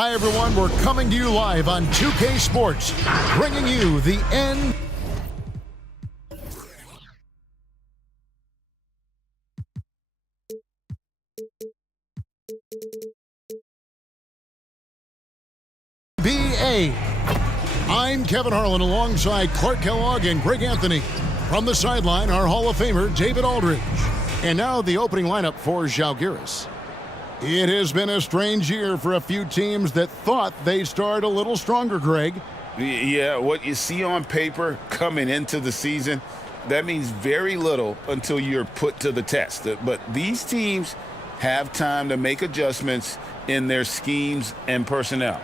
Hi, everyone. We're coming to you live on 2K Sports, bringing you the NBA. I'm Kevin Harlan alongside Clark Kellogg and Greg Anthony. From the sideline, our Hall of Famer, David Aldridge. And now the opening lineup for Žalgiris. It has been a strange year for a few teams that thought they started a little stronger, Greg. Yeah, what you see on paper coming into the season, that means very little until you're put to the test. But these teams have time to make adjustments in their schemes and personnel.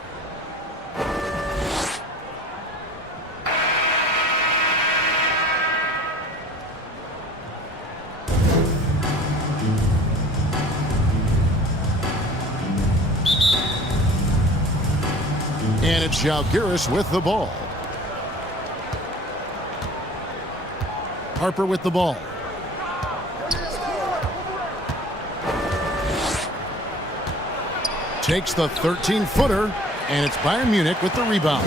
And it's Žalgiris with the ball. Harper with the ball. Takes the 13-footer, and it's Bayern Munich with the rebound.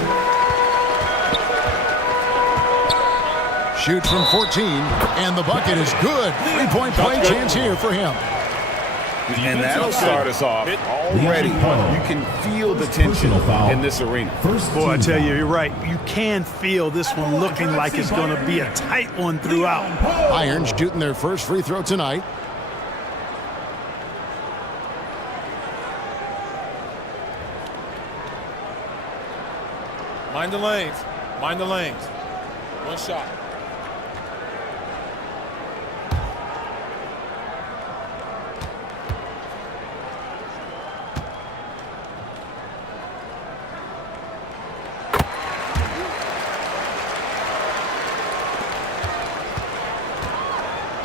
Shoots from 14, and the bucket is good. Three-point play chance here for him. And that'll start us off already. You can feel the tension in this arena. Boy, I tell you, you're right. You can feel this one looking like it's going to be a tight one throughout. Bayern shooting their first free throw tonight. Mind the lanes. Mind the lanes. One shot.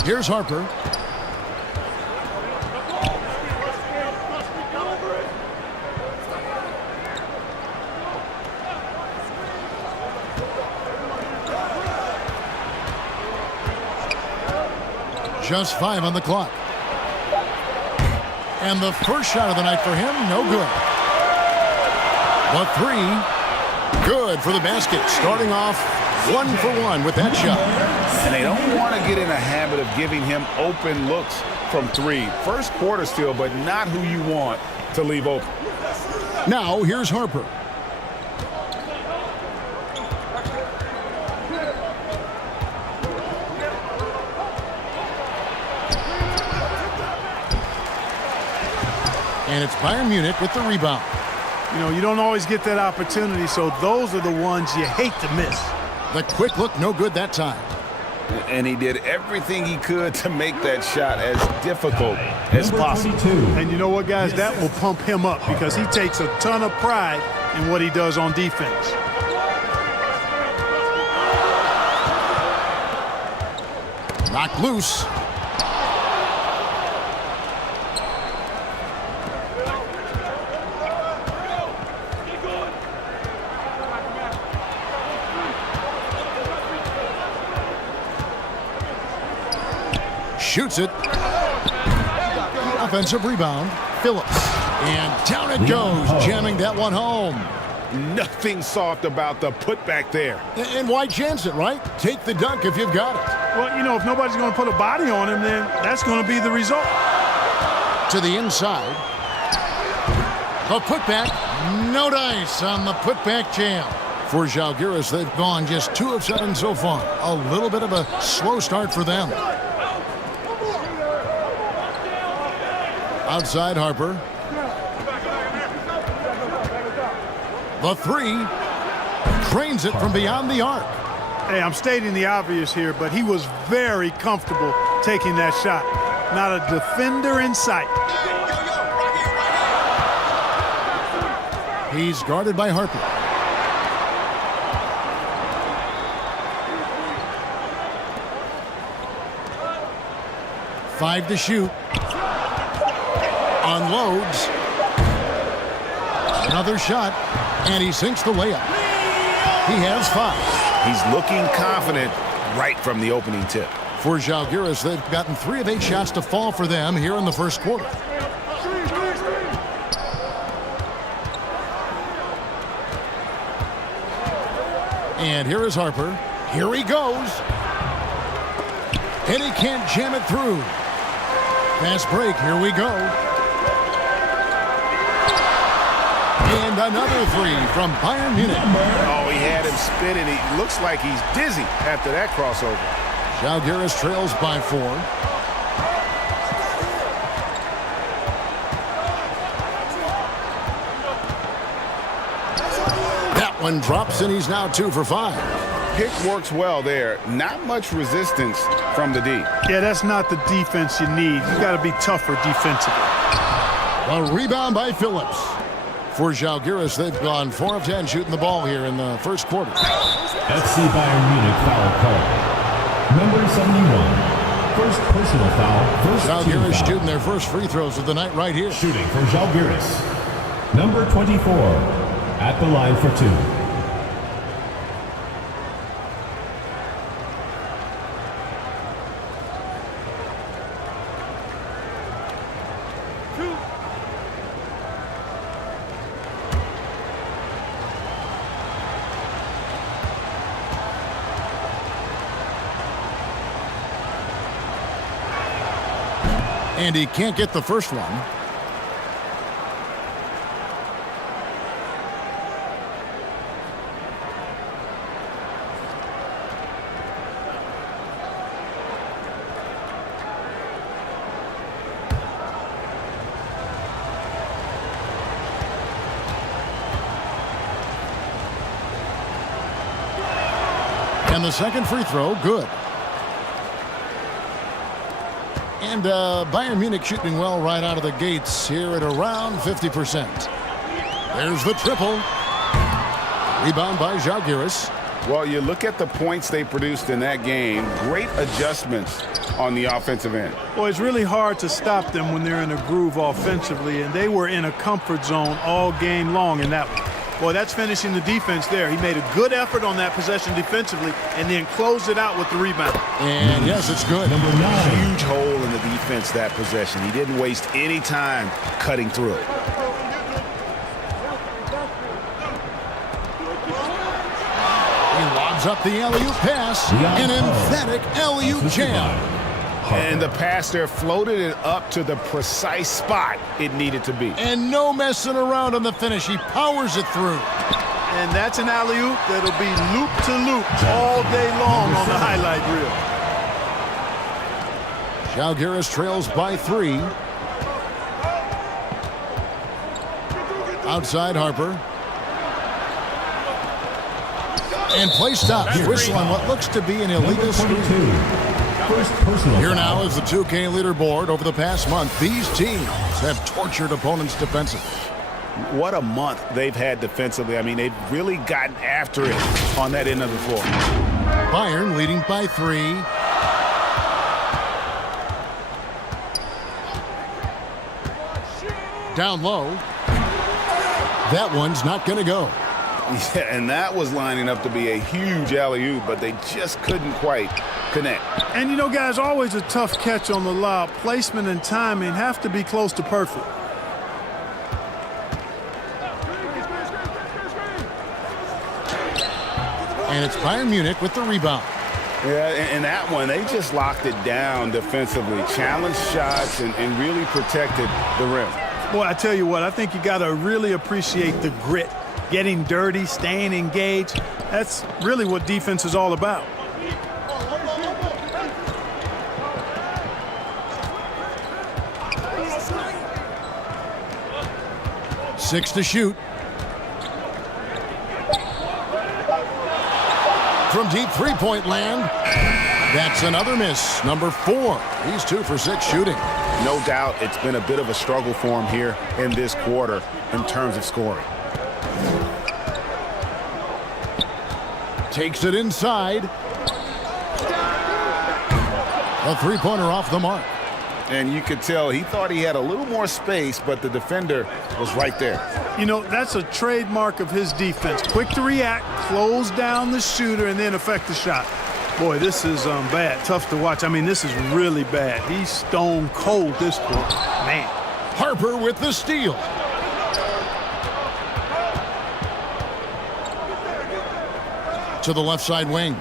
Here's Harper. Just 5 on the clock. And the first shot of the night for him, no good. But 3, good for the basket. Starting off 1 for 1 with that shot. And they don't want to get in a habit of giving him open looks from 3. First quarter still, but not who you want to leave open. Now, here's Harper. And it's Bayern Munich with the rebound. You know, you don't always get that opportunity, so those are the ones you hate to miss. The quick look, no good that time. And he did everything he could to make that shot as difficult as possible. And you know what, guys? That will pump him up because he takes a ton of pride in what he does on defense. Knocked loose. Shoots it. Offensive rebound. Phillips. And down it goes, jamming that one home. Nothing soft about the putback there. And why chance it, right? Take the dunk if you've got it. Well, you know, if nobody's going to put a body on him, then that's going to be the result. To the inside. The putback. No dice on the putback jam. For Žalgiris, they've gone just 2 of 7 so far. A little bit of a slow start for them. Outside Harper. The 3. Cranes it from beyond the arc. Hey, I'm stating the obvious here, but he was very comfortable taking that shot. Not a defender in sight. He's guarded by Harper. Five to shoot. Unloads. Another shot, and he sinks the layup. He has 5. He's looking confident right from the opening tip. For Žalgiris, they've gotten 3 of 8 shots to fall for them here in the first quarter. And here is Harper. Here he goes. And he can't jam it through. Fast break. Here we go. And another three from Bayern Munich. Oh, he had him spinning. He looks like he's dizzy after that crossover. Žalgiris trails by 4. That one drops, and he's now 2 for 5. Pick works well there. Not much resistance from the D. Yeah, that's not the defense you need. You got to be tougher defensively. A rebound by Phillips. For Žalgiris, they've gone 4 of 10 shooting the ball here in the first quarter. FC Bayern Munich foul call. Number 71. First personal foul. First Žalgiris team shooting foul. their first free throws of the night right here. Shooting for Žalgiris. Number 24. At the line for 2. And he can't get the first one. And the second free throw, good. And Bayern Munich shooting well right out of the gates here at around 50%. There's the triple. Rebound by Žalgiris. Well, you look at the points they produced in that game. Great adjustments on the offensive end. Well, it's really hard to stop them when they're in a groove offensively, and they were in a comfort zone all game long in that one. Boy, that's finishing the defense there. He made a good effort on that possession defensively and then closed it out with the rebound. And yes, it's good. Number 9. Huge hole in the defense that possession. He didn't waste any time cutting through it. He lobs up the alley-oop pass. An emphatic alley-oop jam. And the pass there floated it up to the precise spot it needed to be. And no messing around on the finish. He powers it through. And that's an alley-oop that'll be loop-to-loop all day long on the highlight reel. Žalgiris trails by 3. Outside Harper. And play stops. Whistle on what looks to be an illegal screen. First personal Here foul. now is the 2K leaderboard. Over the past month, these teams have tortured opponents defensively. What a month they've had defensively. I mean, they've really gotten after it on that end of the floor. Bayern leading by 3. Down low. That one's not going to go. Yeah, and that was lining up to be a huge alley-oop, but they just couldn't quite connect. And you know, guys, always a tough catch on the lob. Placement and timing have to be close to perfect. And it's Bayern Munich with the rebound. Yeah, and that one, they just locked it down defensively, challenged shots, and really protected the rim. Boy, I tell you what, I think you got to really appreciate the grit. Getting dirty, staying engaged. That's really what defense is all about. Six to shoot. From deep three-point land. That's another miss. Number 4. He's 2 for 6 shooting. No doubt it's been a bit of a struggle for him here in this quarter in terms of scoring. Takes it inside. A three-pointer off the mark. And you could tell he thought he had a little more space, but the defender was right there. You know, that's a trademark of his defense. Quick to react, close down the shooter, and then affect the shot. Boy, this is bad. Tough to watch. I mean, this is really bad. He's stone cold this quarter. Man. Harper with the steal. to the left side wing.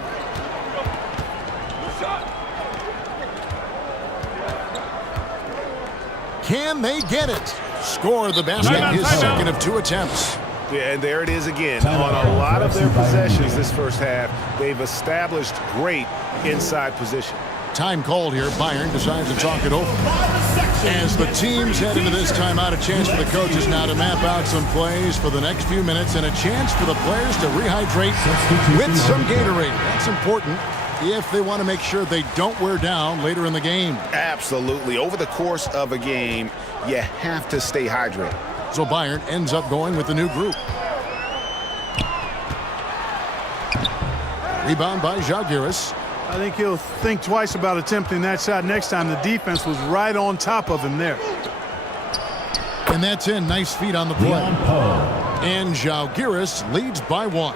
Can they get it? Score the basket, his second of 2 attempts. Yeah, and there it is again. On a lot of their possessions this first half, they've established great inside position. Time called here. Bayern decides to talk it over. As the teams head into this timeout, a chance for the coaches now to map out some plays for the next few minutes and a chance for the players to rehydrate with some Gatorade. That's important if they want to make sure they don't wear down later in the game. Absolutely. Over the course of a game, you have to stay hydrated. So Bayern ends up going with the new group. Rebound by Žalgiris. I think he'll think twice about attempting that shot next time. The defense was right on top of him there. And that's in. Nice feet on the play. And Žalgiris leads by 1.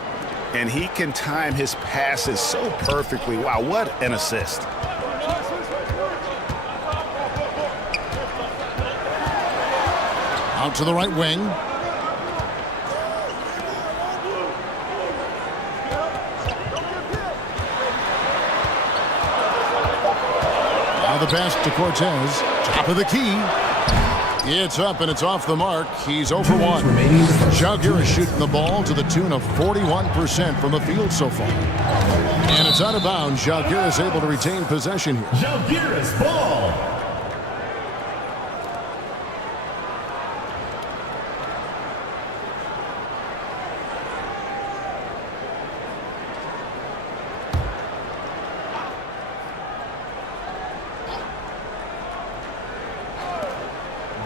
And he can time his passes so perfectly. Wow, what an assist. Out to the right wing. Now the pass to Cortez. Top of the key. It's up and it's off the mark. He's 0 for 1. Žalgiris shooting the ball to the tune of 41% from the field so far. And it's out of bounds. Žalgiris able to retain possession here. Žalgiris ball.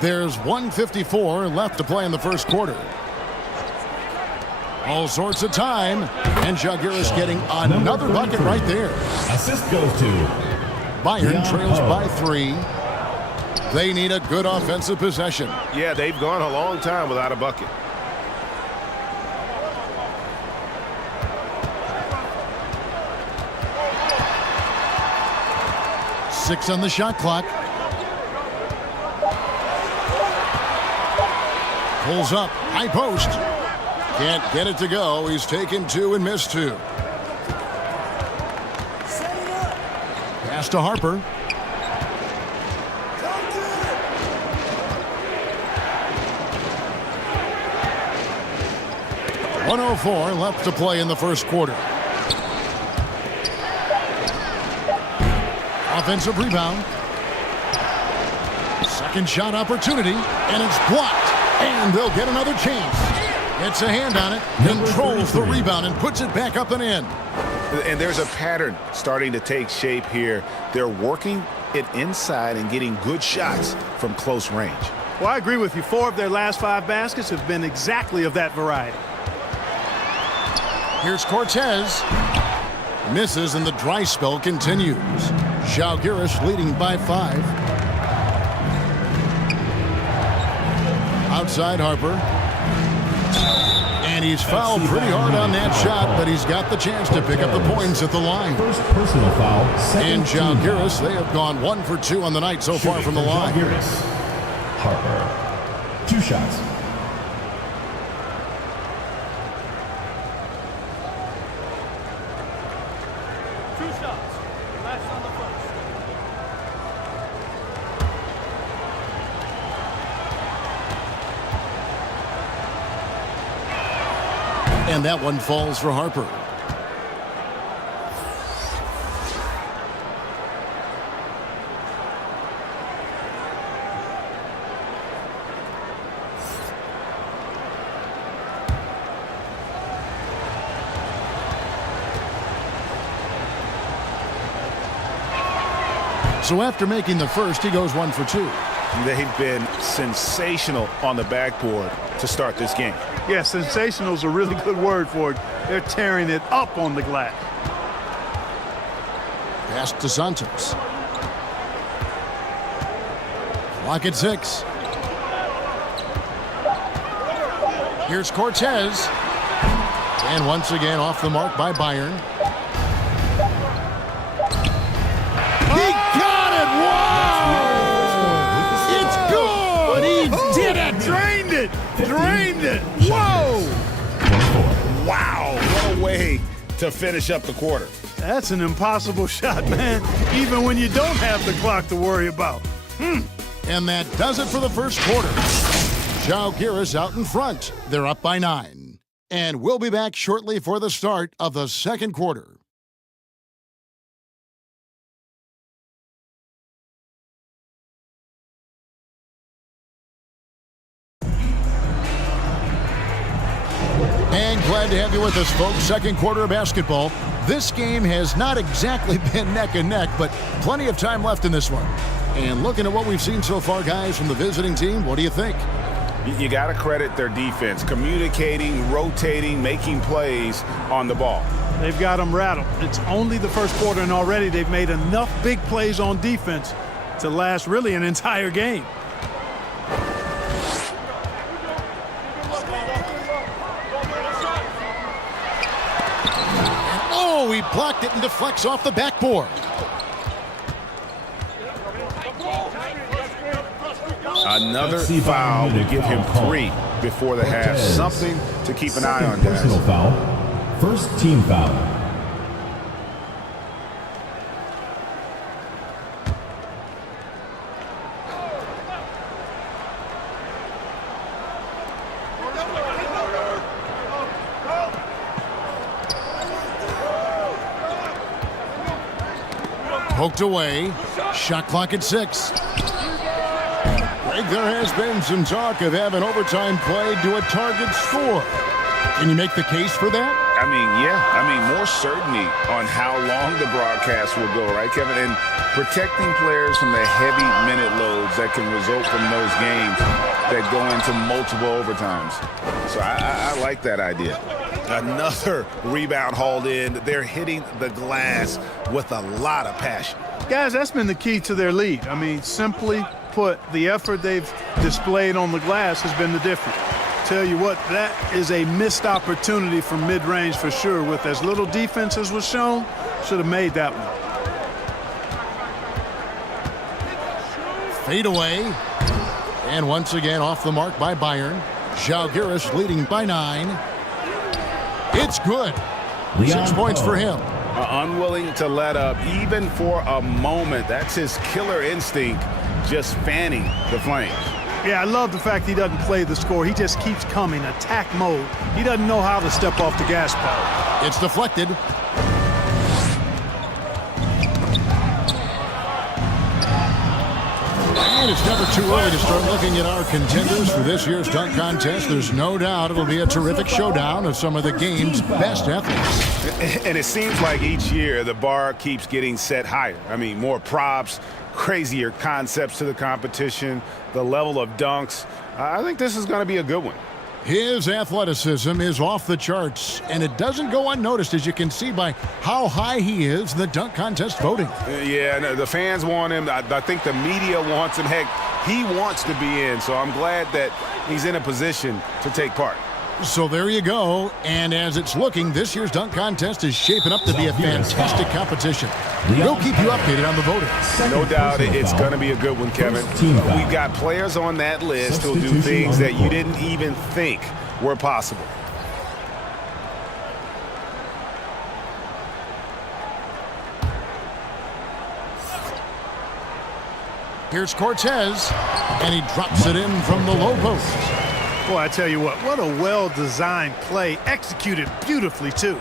There's 1:54 left to play in the first quarter. All sorts of time. And Žalgiris getting another bucket right there. Assist goes to Bayern trails by 3. They need a good offensive possession. Yeah, they've gone a long time without a bucket. Six on the shot clock. Pulls up, high post. Can't get it to go. He's taken 2 and missed 2. Pass to Harper. 1:04 left to play in the first quarter. Offensive rebound. Second shot opportunity, and it's blocked. And they'll get another chance. It's a hand on it, controls the rebound and puts it back up and in. And there's a pattern starting to take shape here. They're working it inside and getting good shots from close range. Well, I agree with you. 4 of their last 5 baskets have been exactly of that variety. Here's Cortez. Misses and the dry spell continues. Žalgiris leading by 5. Outside Harper. And he's fouled pretty hard on that shot, but he's got the chance to pick up the points at the line. First personal foul. And Žalgiris, they have gone 1 for 2 on the night so far from the line. Žalgiris. Harper. 2 shots. And that one falls for Harper. So after making the first, he goes 1 for 2. They've been sensational on the backboard to start this game. Yeah, sensational is a really good word for it. They're tearing it up on the glass. Pass to Santos. Clock at 6. Here's Cortez. And once again off the mark by Bayern. He got it! Wow! It's good! He did it! Drained it! Drained it! Whoa! Wow, what a way to finish up the quarter. That's an impossible shot, man, even when you don't have the clock to worry about. And that does it for the first quarter. Žalgiris out in front. They're up by 9. And we'll be back shortly for the start of the second quarter. And glad to have you with us, folks. Second quarter of basketball. This game has not exactly been neck and neck, but plenty of time left in this one. And looking at what we've seen so far, guys, from the visiting team, what do you think? You got to credit their defense, communicating, rotating, making plays on the ball. They've got them rattled. It's only the first quarter, and already they've made enough big plays on defense to last really an entire game. Oh, he blocked it and deflects off the backboard. Another foul will give him 3 before the half. Something to keep an eye on, guys. Personal foul. First team foul. Poked away. Shot clock at 6. There has been some talk of having overtime played to a target score. Can you make the case for that? I mean, yeah. I mean, more certainty on how long the broadcast will go, right, Kevin? And protecting players from the heavy minute loads that can result from those games that go into multiple overtimes. So I like that idea. Another rebound hauled in. They're hitting the glass with a lot of passion. Guys, that's been the key to their lead. I mean, simply put, the effort they've displayed on the glass has been the difference. Tell you what, that is a missed opportunity from mid-range for sure. With as little defense as was shown, should have made that one. Fade away. And once again off the mark by Bayern. Žalgiris leading by 9. It's good. 6 points for him. Unwilling to let up even for a moment. That's his killer instinct, just fanning the flames. Yeah, I love the fact he doesn't play the score. He just keeps coming, attack mode. He doesn't know how to step off the gas pedal. It's deflected. And it's never too early to start looking at our contenders for this year's dunk contest. There's no doubt it'll be a terrific showdown of some of the game's best athletes. And it seems like each year the bar keeps getting set higher. I mean, more props, crazier concepts to the competition, the level of dunks. I think this is going to be a good one. His athleticism is off the charts, and it doesn't go unnoticed, as you can see by how high he is in the dunk contest voting. Yeah, no, the fans want him. I think the media wants him. Heck, he wants to be in, so I'm glad that he's in a position to take part. So there you go, and as it's looking, this year's dunk contest is shaping up to be a fantastic competition. We'll keep you updated on the voting. No doubt it's going to be a good one, Kevin. We've got players on that list who'll do things that you didn't even think were possible. Here's Cortez, and he drops it in from the low post. Boy, I tell you what a well-designed play, executed beautifully, too.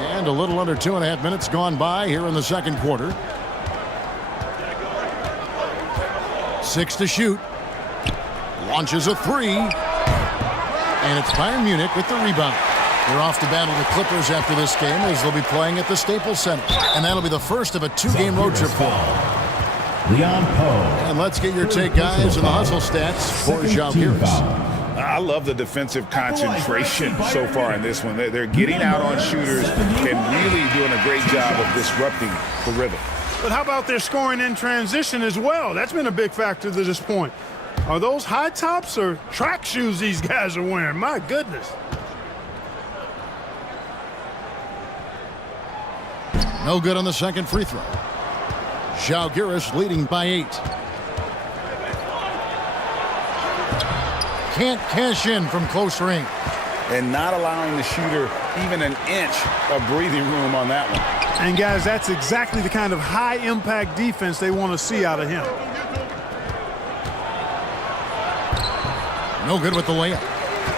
And a little under 2.5 minutes gone by here in the second quarter. 6 to shoot. Launches a 3. And it's Bayern Munich with the rebound. They're off to battle the Clippers after this game, as they'll be playing at the Staples Center. And that'll be the first of a 2-game road trip for them. Leon Poe. And let's get your take, guys, on the hustle stats for Žalgiris. I love the defensive concentration so far in this one. They're getting out on shooters and really doing a great job of disrupting the rhythm. But how about their scoring in transition as well? That's been a big factor to this point. Are those high tops or track shoes these guys are wearing? My goodness. No good on the second free throw. Žalgiris leading by 8. can't cash in from close range. And not allowing the shooter even an inch of breathing room on that one. And, guys, that's exactly the kind of high-impact defense they want to see out of him. No good with the layup.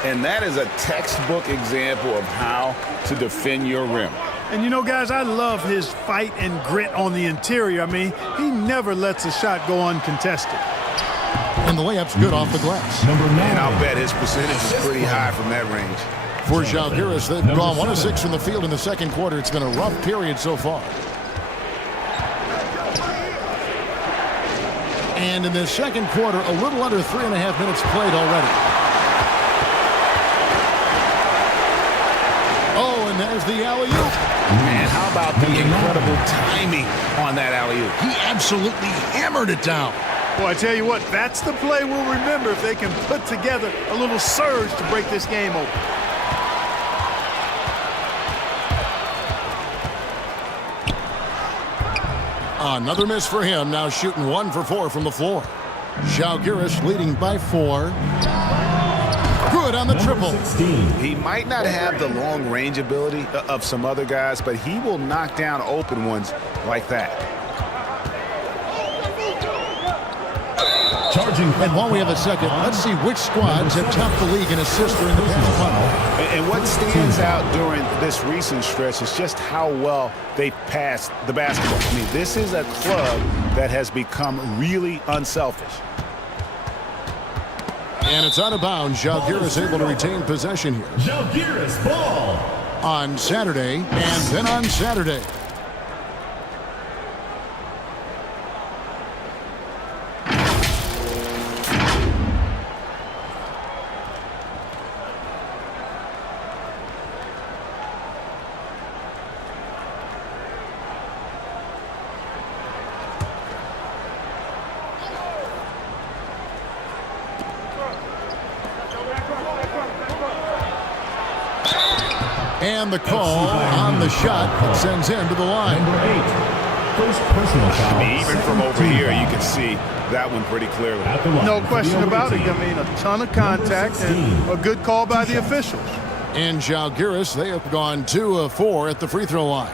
And that is a textbook example of how to defend your rim. And, you know, guys, I love his fight and grit on the interior. I mean, he never lets a shot go uncontested. And the layup's good off the glass. Number 9. And I'll bet his percentage is pretty high from that range. For Zalgiris, they've gone 1 of 6 from the field in the second quarter. It's been a rough period so far. And in the second quarter, a little under 3.5 minutes played already. Oh, and there's the alley-oop. Man, how about the incredible timing on that alley-oop? He absolutely hammered it down. Boy, I tell you what, that's the play we'll remember if they can put together a little surge to break this game open. Another miss for him, now shooting 1 for 4 from the floor. Zalgiris leading by 4. Good on the triple. 16. He might not have the long range ability of some other guys, but he will knock down open ones like that. Charging. And while we have a second, let's see which squads have topped the league in assists during the past month. And what stands out during this recent stretch is just how well they passed the basketball. I mean, this is a club that has become really unselfish. And it's out of bounds. Zalgiris able to retain possession here. Zalgiris ball. On Saturday, and then on Saturday. And the call on the shot that sends him to the line. Number 8. First personal foul. I mean, even from over here, you can see that one pretty clearly. At the line No for question the about it. team. I mean, a ton of contact and a good call by the officials. And Zalgiris, they have gone 2 of 4 at the free throw line.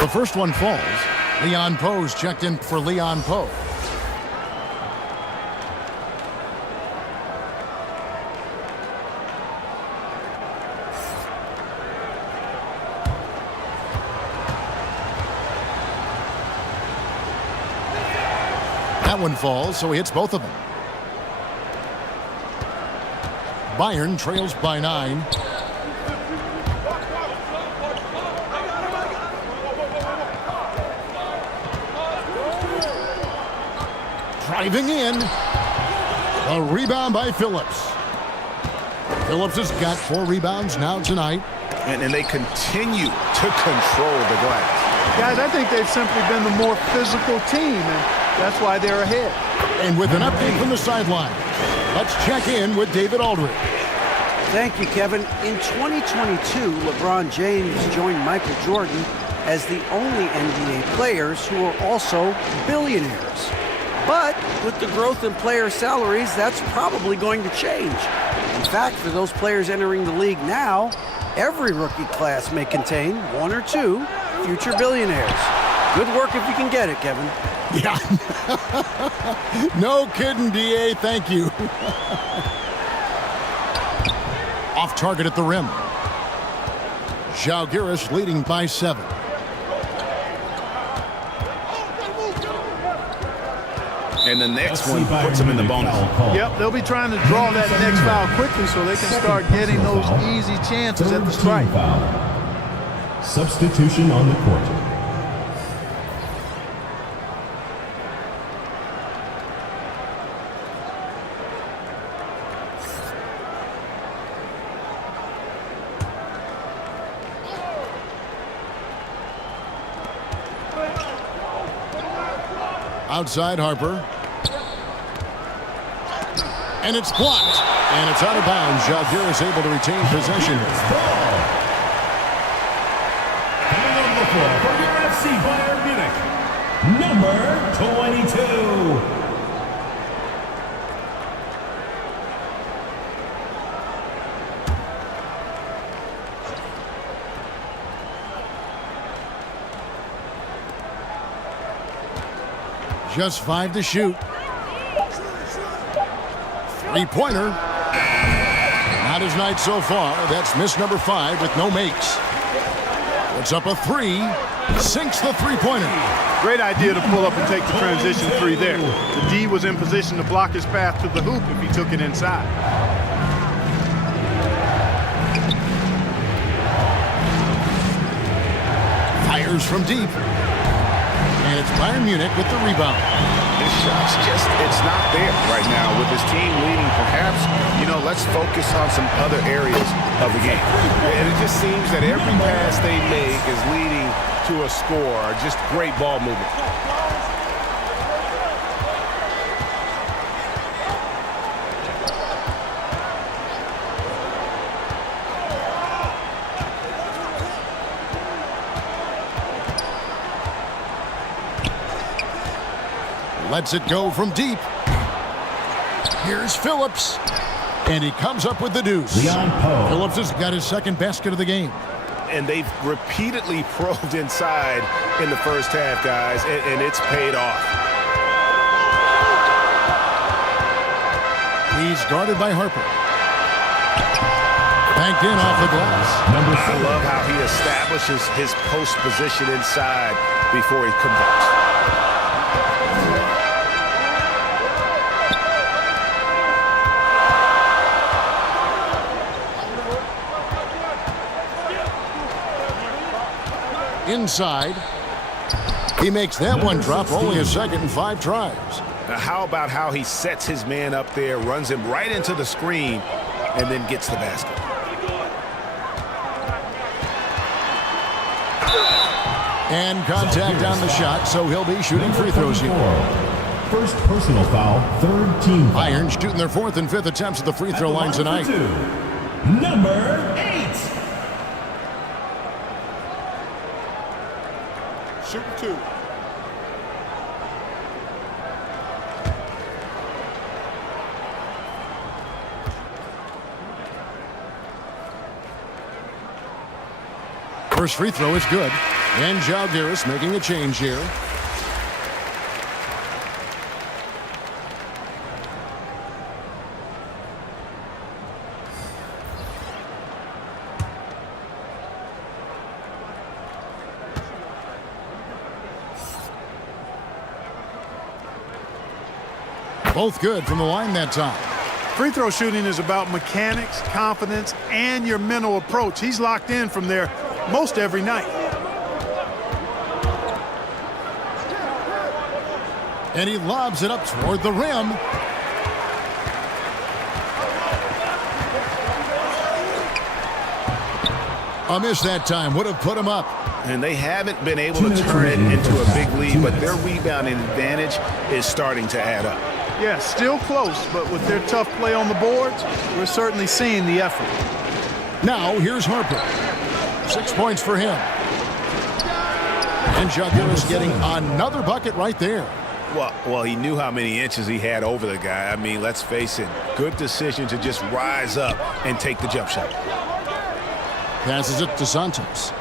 The first one falls. Leon Poe's checked in for Leon Poe. That one falls, so he hits both of them. Bayern trails by 9. Driving in. A rebound by Phillips. Phillips has got 4 rebounds now tonight. And they continue to control the glass. Guys, I think they've simply been the more physical team, and that's why they're ahead. And with an update from the sideline, let's check in with David Aldridge. Thank you, Kevin. In 2022, LeBron James joined Michael Jordan as the only NBA players who are also billionaires. But with the growth in player salaries, that's probably going to change. In fact, for those players entering the league now, every rookie class may contain 1 or 2 future billionaires. Good work if you can get it, Kevin. Yeah. No kidding, DA. Thank you. Off target at the rim. Zalgiris leading by 7. And the next one puts them in the bonus. Yep, they'll be trying to draw that next foul quickly so they can start getting those easy chances at the strike. Foul. Substitution on the court. Outside Harper. And it's blocked. And it's out of bounds. Žalgiris able to retain possession. Coming on the floor for your FC Bayern Munich, number 22. Just 5 to shoot. Three-pointer. Not his night so far. That's miss number 5 with no makes. Puts up a 3. Sinks the three-pointer. Great idea to pull up and take the transition 3 there. The D was in position to block his path to the hoop if he took it inside. Fires from deep. And it's Bayern Munich with the rebound. His shot's just, it's not there right now. With his team leading, perhaps, let's focus on some other areas of the game. And it just seems that every pass they make is leading to a score. Just great ball movement. Lets it go from deep. Here's Phillips. And he comes up with the deuce. Phillips has got his second basket of the game. And they've repeatedly probed inside in the first half, guys, and it's paid off. He's guarded by Harper. Banked in off the glass. I love how he establishes his post position inside before he converts. Inside. He makes that one drop, only a second and 5 tries. Now, how about how he sets his man up there, runs him right into the screen, and then gets the basket. And contact on the shot, so he'll be shooting free throws here. First personal foul, third team foul. Bayern shooting their 4th and 5th attempts at the free throw line tonight. Number 8. Shooting 2. First free throw is good. And Žalgiris making a change here. Both good from the line that time. Free throw shooting is about mechanics, confidence, and your mental approach. He's locked in from there most every night. And he lobs it up toward the rim. A miss that time would have put him up. And they haven't been able to turn it into a big lead, but their rebounding advantage is starting to add up. Yeah, still close, but with their tough play on the boards, we're certainly seeing the effort. Now, here's Harper. 6 points for him. And Žalgiris getting another bucket right there. Well, he knew how many inches he had over the guy. I mean, let's face it, good decision to just rise up and take the jump shot. Passes it to Santos.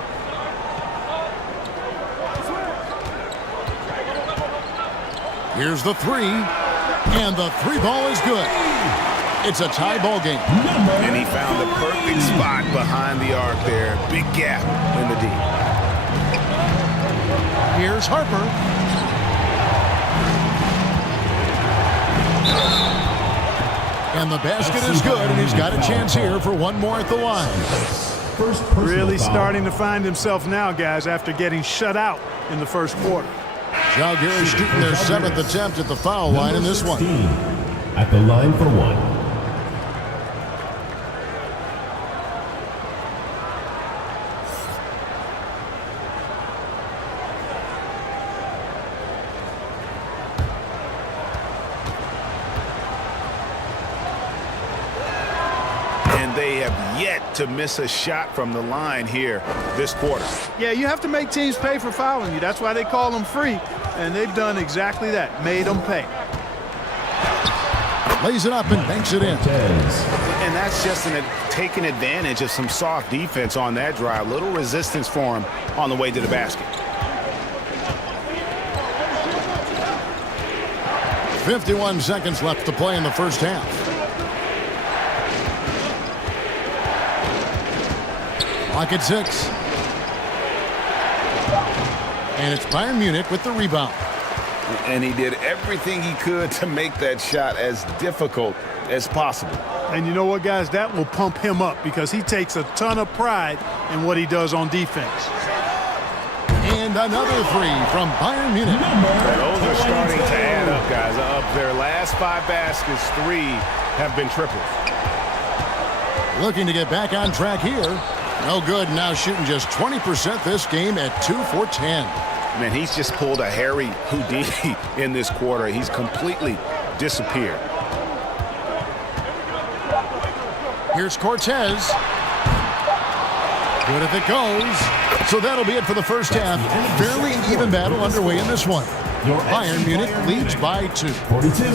Here's the 3. And the 3 ball is good. It's a tie ball game. And he found the perfect spot behind the arc there. Big gap in the D. Here's Harper. And the basket is good, and he's got a chance here for one more at the line. Really starting to find himself now, guys, after getting shut out in the first quarter. Žalgiris shooting their 7th attempt at the foul line in this one. At the line for 1. they have yet to miss a shot from the line here this quarter. Yeah, you have to make teams pay for fouling you. That's why they call them free, and they've done exactly that, made them pay. Lays it up and banks it in. And that's just taking advantage of some soft defense on that drive. Little resistance for him on the way to the basket. 51 seconds left to play in the first half. Clock at 6. And it's Bayern Munich with the rebound. And he did everything he could to make that shot as difficult as possible. And you know what, guys? That will pump him up because he takes a ton of pride in what he does on defense. And another three from Bayern Munich. Those are starting to add up, guys. Of their last 5 baskets, 3 have been triples. Looking to get back on track here. No good. Now shooting just 20% this game at 2 for 10. Man, he's just pulled a Harry Houdini in this quarter. He's completely disappeared. Here's Cortez. Good if it goes. So that'll be it for the first half. Fairly even battle underway in this one. Bayern Munich leads by 2.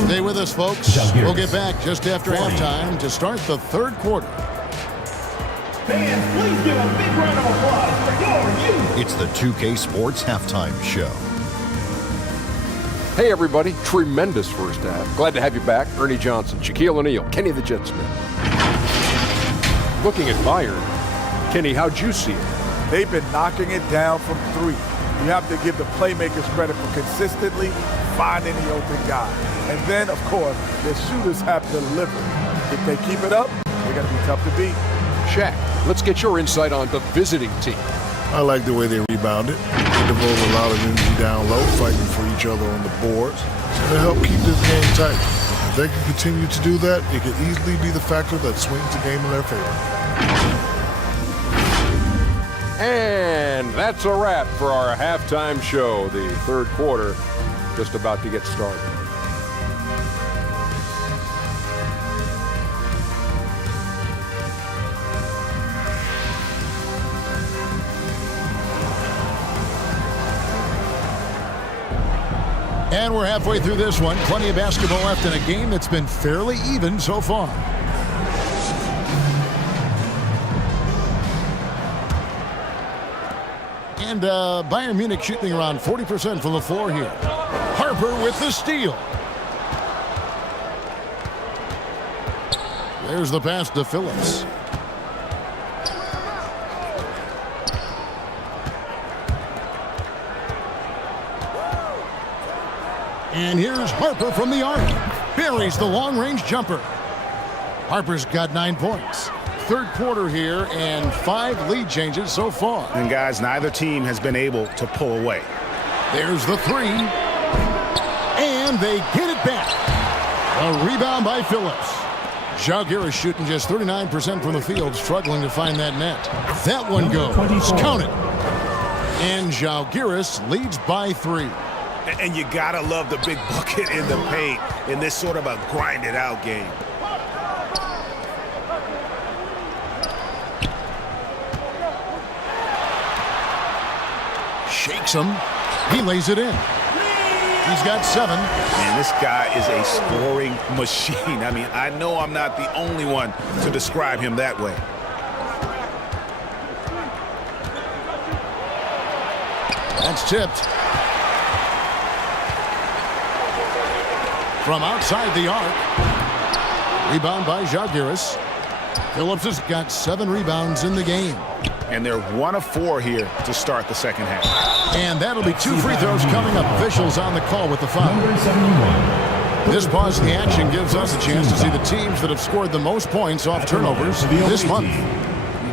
Stay with us, folks. We'll get back just after halftime to start the third quarter. Fans, please give a big round of applause for your youth. It's the 2K Sports Halftime Show. Hey everybody, tremendous first half. Glad to have you back. Ernie Johnson, Shaquille O'Neal, Kenny the Jet Smith. Looking at Bayern, Kenny, how'd you see it? They've been knocking it down from 3. You have to give the playmakers credit for consistently finding the open guy. And then, of course, the shooters have to deliver. If they keep it up, they're going to be tough to beat. Shaq, let's get your insight on the visiting team. I like the way they rebounded. They devoted a lot of energy down low, fighting for each other on the boards. To help keep this game tight. If they can continue to do that, it could easily be the factor that swings the game in their favor. And that's a wrap for our halftime show. The third quarter just about to get started. And we're halfway through this one. Plenty of basketball left in a game that's been fairly even so far. And Bayern Munich shooting around 40% from the floor here. Harper with the steal. There's the pass to Phillips. And here's Harper from the arc. Buries the long-range jumper. Harper's got 9 points. Third quarter here and 5 lead changes so far. And guys, neither team has been able to pull away. There's the 3. And they get it back. A rebound by Phillips. Žalgiris shooting just 39% from the field, struggling to find that net. That one goes. Count it. And Žalgiris leads by 3. And you gotta love the big bucket in the paint in this sort of a grinded-out game. Shakes him. He lays it in. He's got 7. Man, this guy is a scoring machine. I mean, I know I'm not the only one to describe him that way. That's tipped. From outside the arc. Rebound by Žalgiris. Phillips has got 7 rebounds in the game. And they're 1 of 4 here to start the second half. And that'll be 2 free throws coming up. Officials on the call with the foul. This pause in the action gives us a chance to see the teams that have scored the most points off turnovers this month.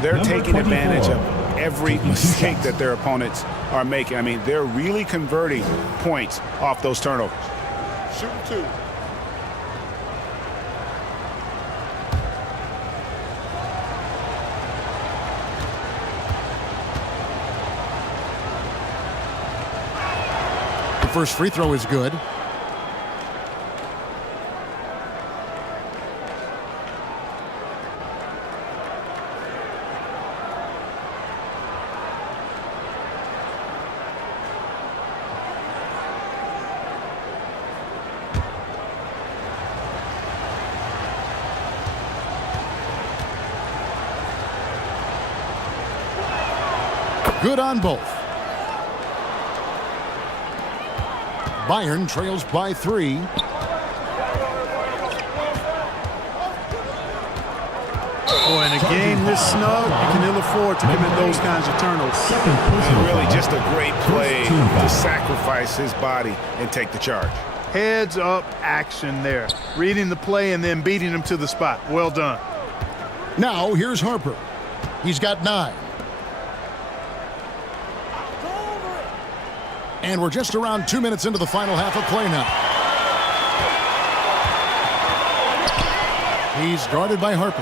They're taking advantage of every mistake that their opponents are making. I mean, they're really converting points off those turnovers. Shooting 2. The first free throw is good. Good on both. Bayern trails by 3. Oh, in a game this snug, you can ill afford to commit those kinds of turnovers. Really just a great play to sacrifice his body and take the charge. Heads up action there. Reading the play and then beating him to the spot. Well done. Now here's Harper. He's got 9. And we're just around 2 minutes into the final half of play now. He's guarded by Harper.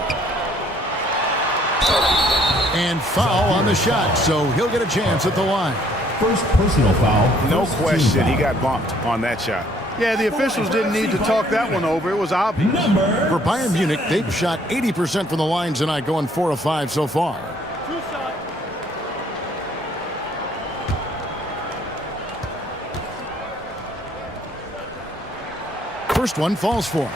And foul on the shot, so he'll get a chance at the line. First personal foul. No question, he got bumped on that shot. Yeah, the officials didn't need to talk that one over. It was obvious. For Bayern Munich, they've shot 80% from the line tonight, going 4 of 5 so far. First one falls for him.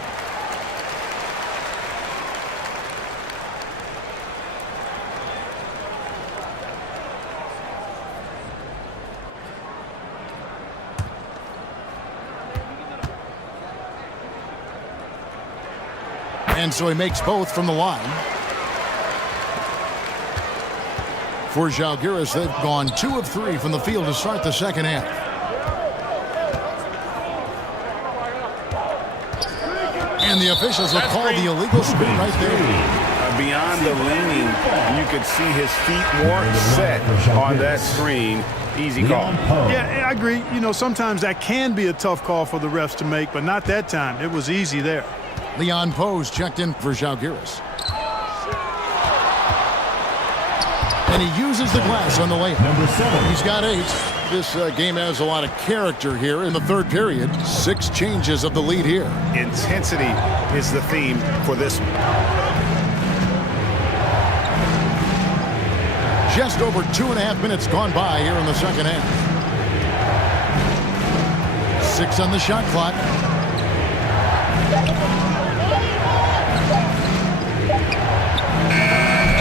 And so he makes both from the line. For Žalgiris, they've gone 2 of 3 from the field to start the second half. And the officials will call the illegal screen right there. Beyond the leaning, you could see his feet weren't set on that screen. Easy call. Yeah, I agree. You know, sometimes that can be a tough call for the refs to make, but not that time. It was easy there. Leon Pose checked in for Žalgiris. And he uses the glass on the layup. Number 7. He's got 8. This game has a lot of character here in the third period. 6 changes of the lead here. Intensity is the theme for this one. Just over 2.5 minutes gone by here in the second half. 6 on the shot clock.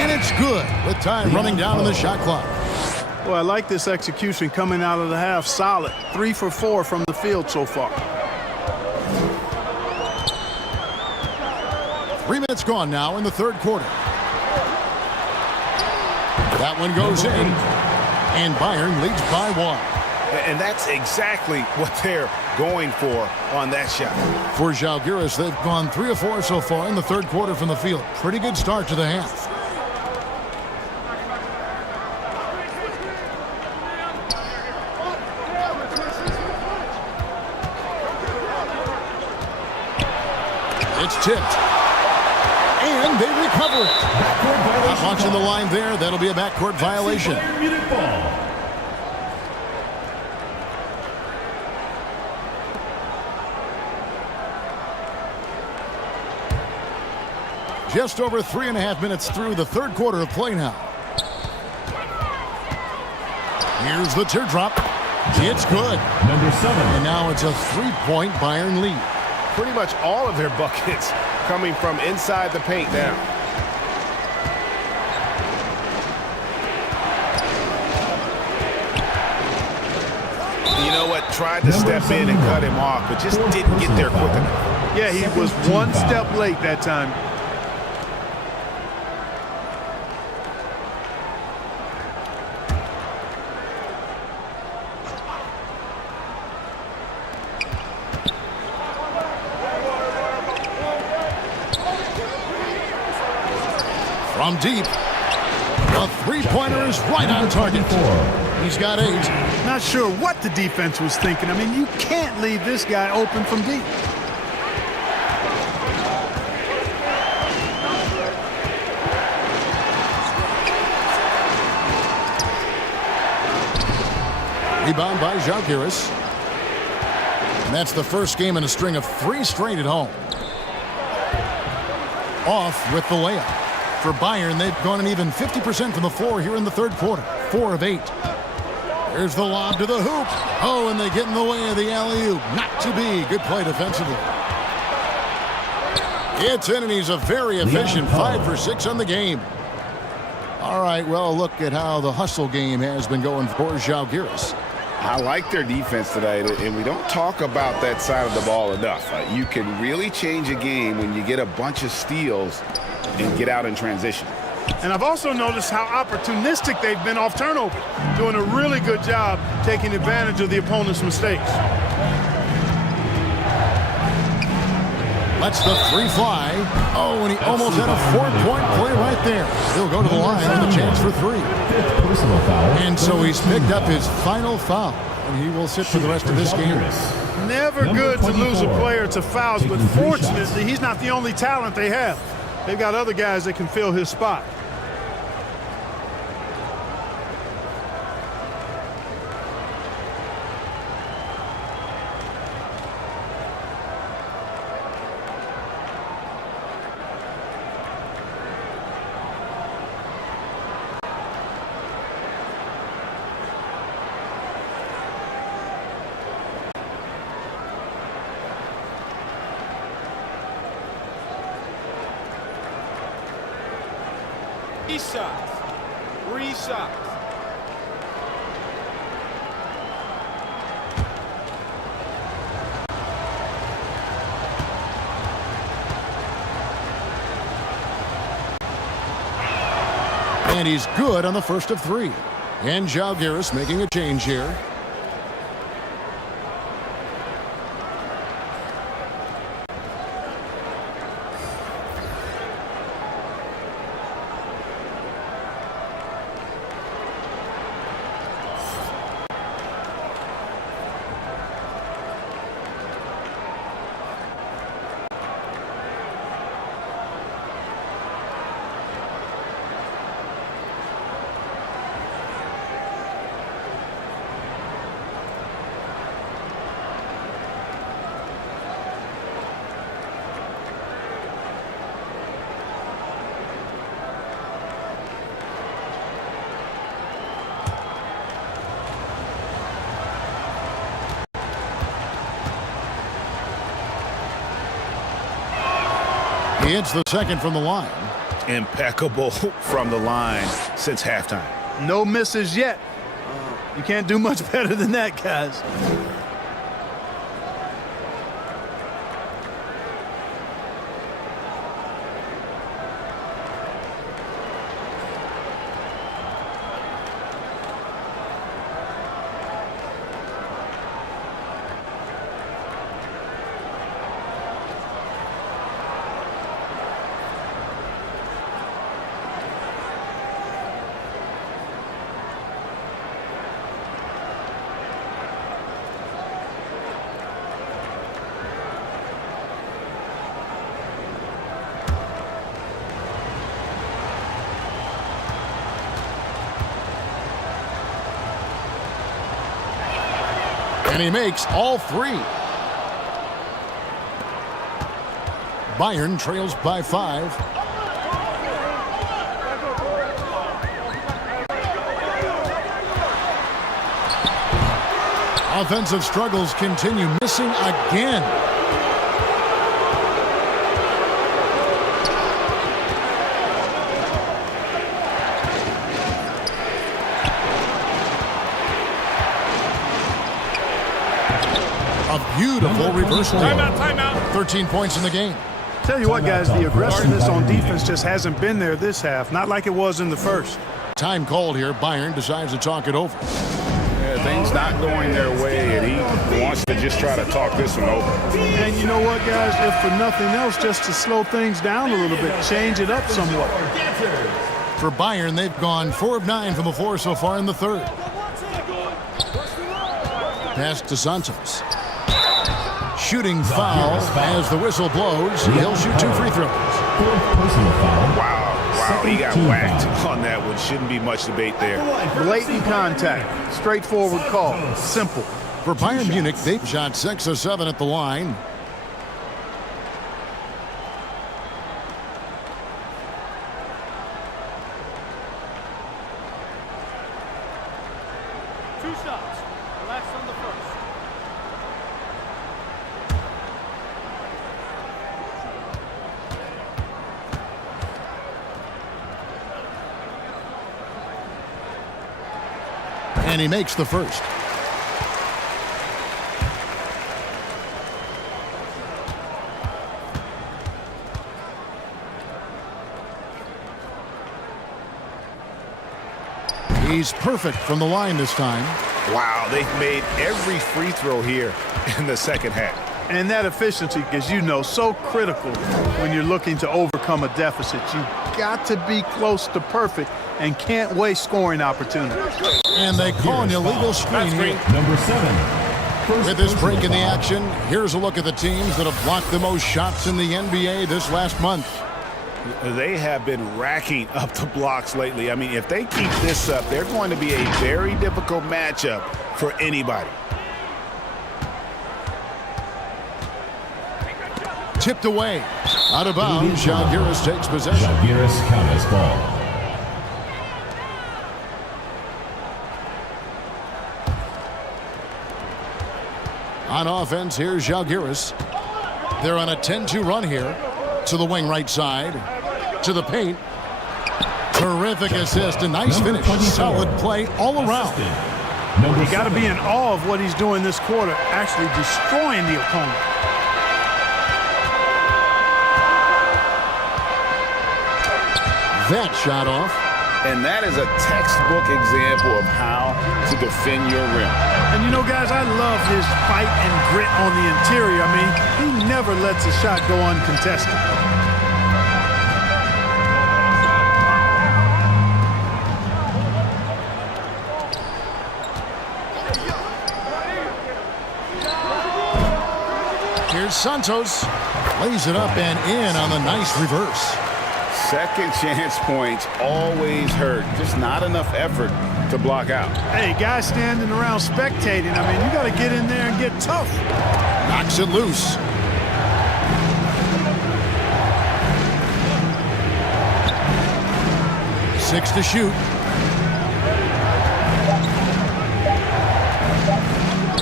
And it's good with time running down on the shot clock. Well, I like this execution coming out of the half. Solid. 3 for 4 from the field so far. 3 minutes gone now in the third quarter. That one goes in, and Bayern leads by 1. And that's exactly what they're going for on that shot. For Žalgiris, they've gone 3 of 4 so far in the third quarter from the field. Pretty good start to the half. It's tipped. And they recover it. Not launching the line there. That'll be a backcourt violation. Just over 3.5 minutes through the third quarter of play now. Here's the teardrop. It's good. Number 7. And now it's a 3-point Bayern lead. Pretty much all of their buckets coming from inside the paint now. You know what? Tried to step in and cut him off, but just didn't get there quick enough. Yeah, he was one step late that time. From deep, the three-pointer is right on target. He's got 8. Not sure what the defense was thinking. I mean, you can't leave this guy open from deep. Rebound by Žalgiris. And that's the first game in a string of 3 straight at home. Off with the layup. For Bayern, they've gone an even 50% from the floor here in the third quarter. 4 of 8. There's the lob to the hoop. Oh, and they get in the way of the alley-oop. Not to be. Good play defensively. It's in, and he's a very efficient 5 for 6 on the game. All right, well, look at how the hustle game has been going for Žalgiris. I like their defense tonight, and we don't talk about that side of the ball enough. You can really change a game when you get a bunch of steals and get out in transition. And I've also noticed how opportunistic they've been off turnover, doing a really good job taking advantage of the opponent's mistakes. Lets the three fly. Oh, and he almost had a 4-point play right there. He'll go to the line with a chance for 3. Personal foul. And so he's picked up his final foul, and he will sit for the rest of this game. Never good to lose a player to fouls, but fortunately, he's not the only talent they have. They've got other guys that can fill his spot. Three shots. And he's good on the first of 3. And Žalgiris making a change here. He hits the second from the line. Impeccable from the line since halftime. No misses yet. You can't do much better than that, guys. And he makes all 3. Bayern trails by 5. Offensive struggles continue, missing again. A beautiful reverse play. Timeout. 13 points in the game. Tell you what, guys, the aggressiveness on defense just hasn't been there this half. Not like it was in the first. Time called here. Bayern decides to talk it over. Yeah, things not going their way, and he wants to just try to talk this one over. And you know what, guys? If for nothing else, just to slow things down a little bit, change it up somewhat. For Bayern, they've gone 4 of 9 from the floor so far in the third. Pass to Santos. Shooting foul as the whistle blows. He'll shoot 2 free throws. Personal foul. Wow, he got whacked on that one. Shouldn't be much debate there. Blatant contact. Straightforward call. Simple. For Bayern Munich, they've shot 6 of 7 at the line. And he makes the first. He's perfect from the line this time. Wow, they've made every free throw here in the second half. And that efficiency, as you know, so critical when you're looking to overcome a deficit. You've got to be close to perfect and can't waste scoring opportunities. And they call an illegal screen here. Number 7. With this break in the action, here's a look at the teams that have blocked the most shots in the NBA this last month. They have been racking up the blocks lately. I mean, if they keep this up, they're going to be a very difficult matchup for anybody. Tipped away. Out of bounds, Žalgiris takes possession. Žalgiris counters ball. On offense, here's Žalgiris. They're on a 10-2 run here. To the wing right side. To the paint. Terrific assist. A nice finish. Solid play all around. You got to be in awe of what he's doing this quarter, actually destroying the opponent. That shot off. And that is a textbook example of how to defend your rim. And you know, guys, I love his fight and grit on the interior. I mean, he never lets a shot go uncontested. Here's Santos. Lays it up and in on the nice reverse. Second chance points always hurt. Just not enough effort to block out. Hey, guys standing around spectating, I mean, you got to get in there and get tough. Knocks it loose. Six to shoot.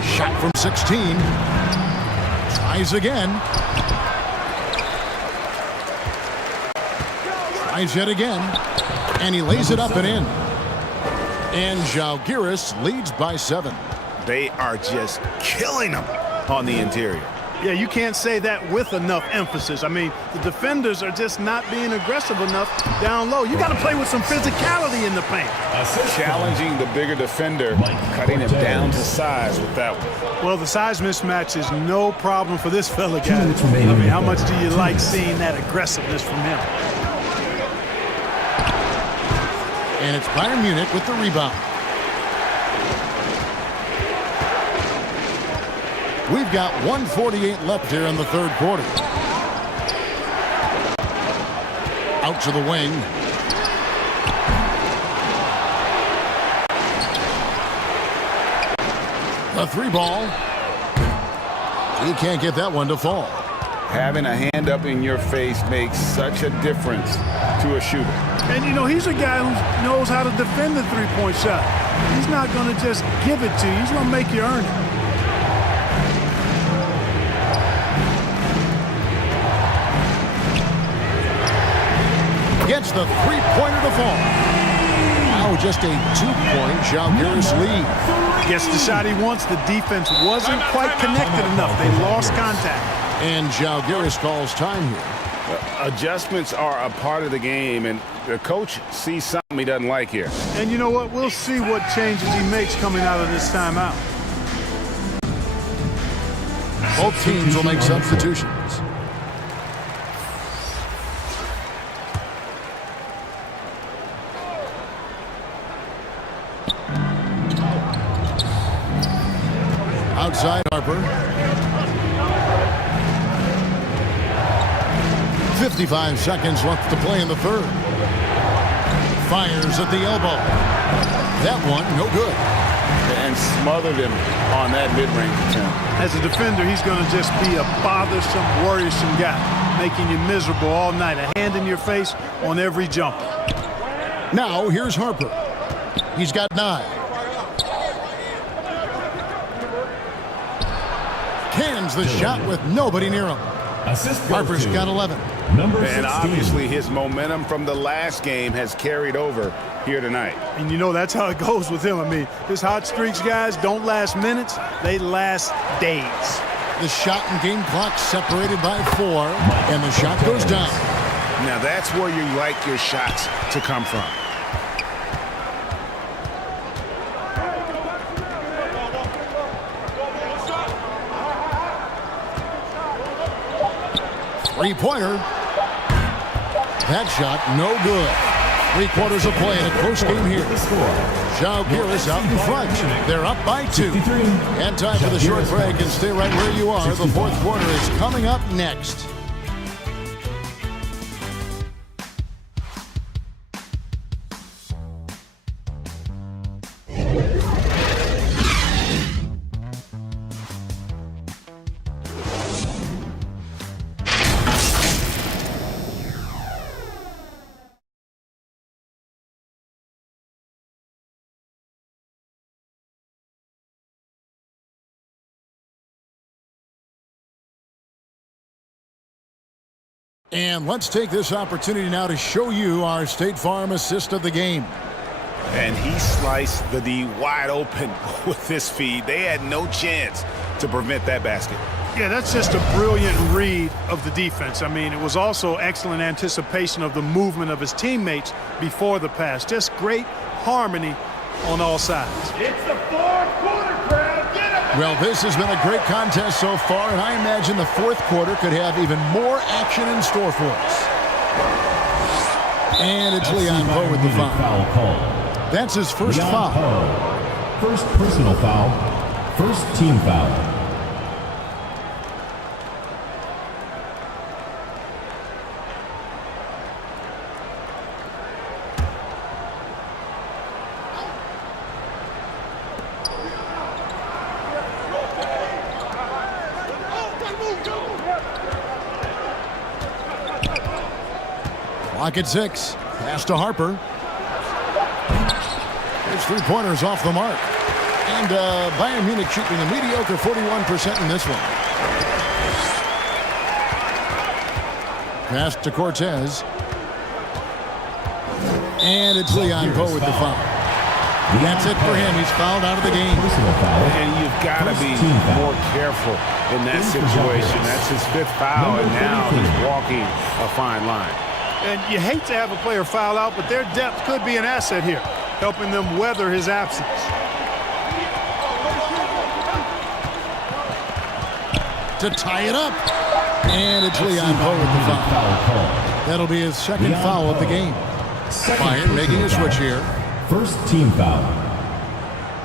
Shot from 16. Tries again. Tries yet again. And he lays it up and in. And Žalgiris leads by 7. They are just killing them on the interior. Yeah, you can't say that with enough emphasis. I mean, the defenders are just not being aggressive enough down low. You got to play with some physicality in the paint. Challenging the bigger defender, cutting him down to size with that one. Well, the size mismatch is no problem for this fella, guys. I mean, how much do you like seeing that aggressiveness from him? And it's Bayern Munich with the rebound. We've got 1:48 left here in the third quarter. Out to the wing. A 3-ball. He can't get that one to fall. Having a hand up in your face makes such a difference to a shooter. And, you know, he's a guy who knows how to defend the three-point shot. He's not going to just give it to you. He's going to make you earn it. Gets the three-pointer to fall. Now just a 2-point Žalgiris lead. Gets the shot he wants. The defense wasn't quite connected enough. They lost contact. And Žalgiris calls time here. Adjustments are a part of the game, and the coach sees something he doesn't like here. And you know what? We'll see what changes he makes coming out of this timeout. Both teams will make substitutions. Outside Harper. 55 seconds left to play in the third. Fires at the elbow. That one, no good. And smothered him on that mid-range attempt. As a defender, he's going to just be a bothersome, worrisome guy, making you miserable all night. A hand in your face on every jumper. Now, here's Harper. He's got 9. Cans the shot with nobody near him. Assist Harper's got 11. Number 16. And obviously his momentum from the last game has carried over here tonight. And you know that's how it goes with him. I mean, his hot streaks, guys, don't last minutes. They last days. The shot and game clock separated by 4, and the shot goes down. Now that's where you like your shots to come from. Three-pointer. That shot, no good. 3/4 of play in a close game here. Žalgiris out in front. They're up by 2. And time for the short break, and stay right where you are. The fourth quarter is coming up next. And let's take this opportunity now to show you our State Farm assist of the game. And he sliced the D wide open with this feed. They had no chance to prevent that basket. Yeah, that's just a brilliant read of the defense. I mean, it was also excellent anticipation of the movement of his teammates before the pass. Just great harmony on all sides. It's the fourth quarter, crowd. Get up! Well, this has been a great contest so far, and I imagine the fourth quarter could have even more action in store for us. And it's Leon Poe with the foul. That's his first foul. First personal foul. First team foul. Clock at 6. Pass to Harper. His three-pointers off the mark. And Bayern Munich shooting a mediocre 41% in this one. Pass to Cortez. And it's Leon Poe with the foul. That's it for him. He's fouled out of the game. And you've got to be more careful in that situation. That's his 5th foul, and now he's walking a fine line. And you hate to have a player foul out, but their depth could be an asset here, helping them weather his absence. To tie it up. And it's Leon Poe with the foul. That'll be his second foul of the game. Bayern making a switch here. First team foul.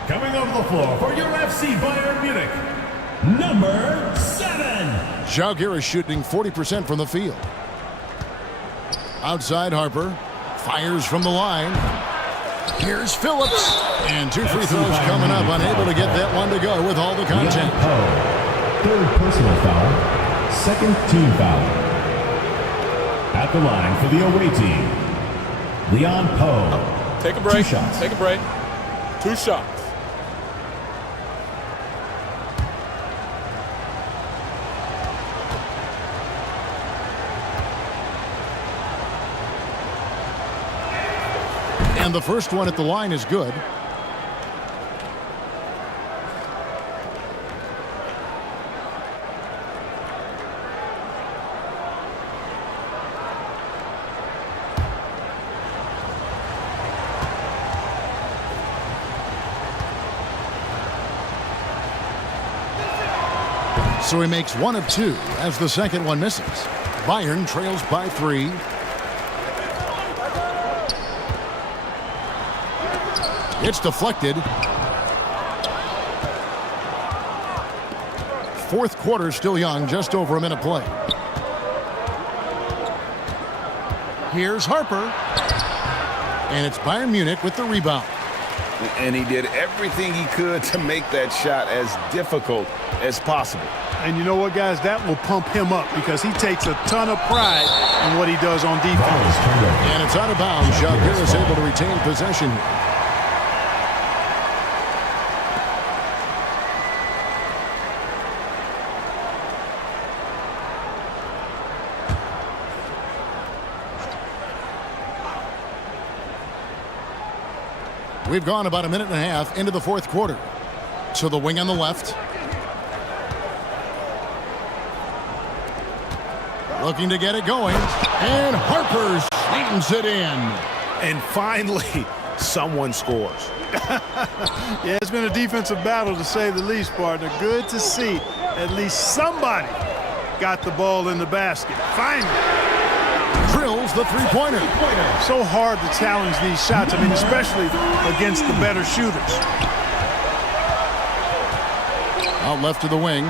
Coming over the floor for your FC Bayern Munich, number 7. Žalgiris shooting 40% from the field. Outside Harper. Fires from the line. Here's Phillips. And 2 free throws coming up. Unable to get that one to go with all the content. Third personal foul. Second team foul. At the line for the away team, Leon Poe. Take a break. 2 shots. Take a break. 2 shots. And the first one at the line is good. So he makes 1 of 2 as the second one misses. Bayern trails by 3. It's deflected. Fourth quarter still young, just over a minute play. Here's Harper. And it's Bayern Munich with the rebound. And he did everything he could to make that shot as difficult as possible. And you know what, guys? That will pump him up because he takes a ton of pride in what he does on defense. And it's out of bounds. Žalgiris able to retain possession. We've gone about a minute and a half into the fourth quarter. To the wing on the left. Looking to get it going. And Harper slams it in. And finally, someone scores. Yeah, it's been a defensive battle to say the least, partner. Good to see at least somebody got the ball in the basket. Finally. Drills the three-pointer. So hard to challenge these shots. I mean, especially against the better shooters. Out left to the wing.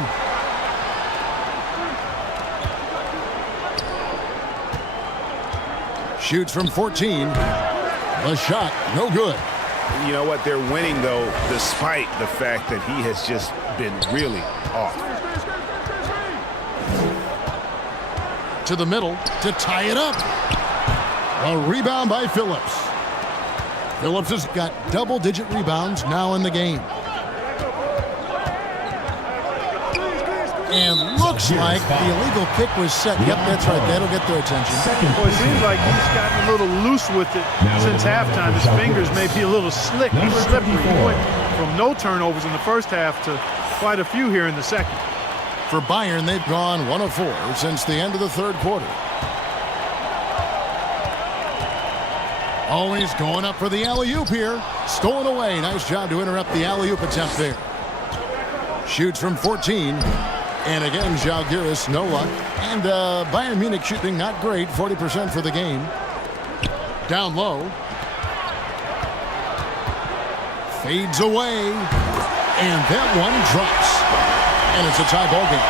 Shoots from 14. The shot, no good. You know what? They're winning, though, despite the fact that he has just been really off. To the middle to tie it up. A rebound by Phillips. Phillips has got double-digit rebounds now in the game. And looks like the illegal kick was set. Yep, that's right. That'll get their attention. Well, it seems like he's gotten a little loose with it since halftime. His fingers may be a little slick. He's slippery. He went from no turnovers in the first half to quite a few here in the second. For Bayern, they've gone 1 of 4 since the end of the third quarter. Always going up for the alley-oop here. Stolen away. Nice job to interrupt the alley-oop attempt there. Shoots from 14. And again, Žalgiris, no luck. And Bayern Munich shooting not great, 40% for the game. Down low. Fades away. And that one drops. And it's a tie ball game.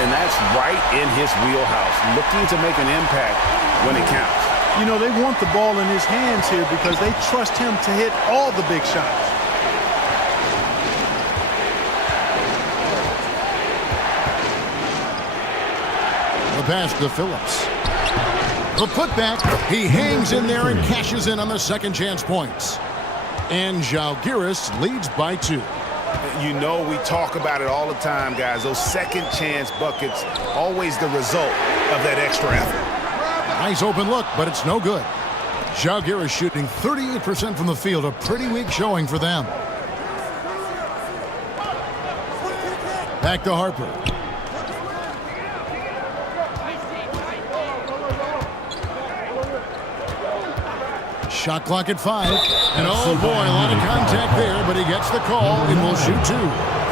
And that's right in his wheelhouse, looking to make an impact when it counts. You know, they want the ball in his hands here because they trust him to hit all the big shots. The pass to Phillips. The putback. He hangs in there and cashes in on the second chance points. And Žalgiris leads by 2. You know, we talk about it all the time, guys. Those second chance buckets, always the result of that extra effort. Nice open look, but it's no good. Žalgiris shooting 38% from the field, a pretty weak showing for them. Back to Harper. Shot clock at 5. And oh boy, a lot of contact there, but he gets the call and will shoot 2.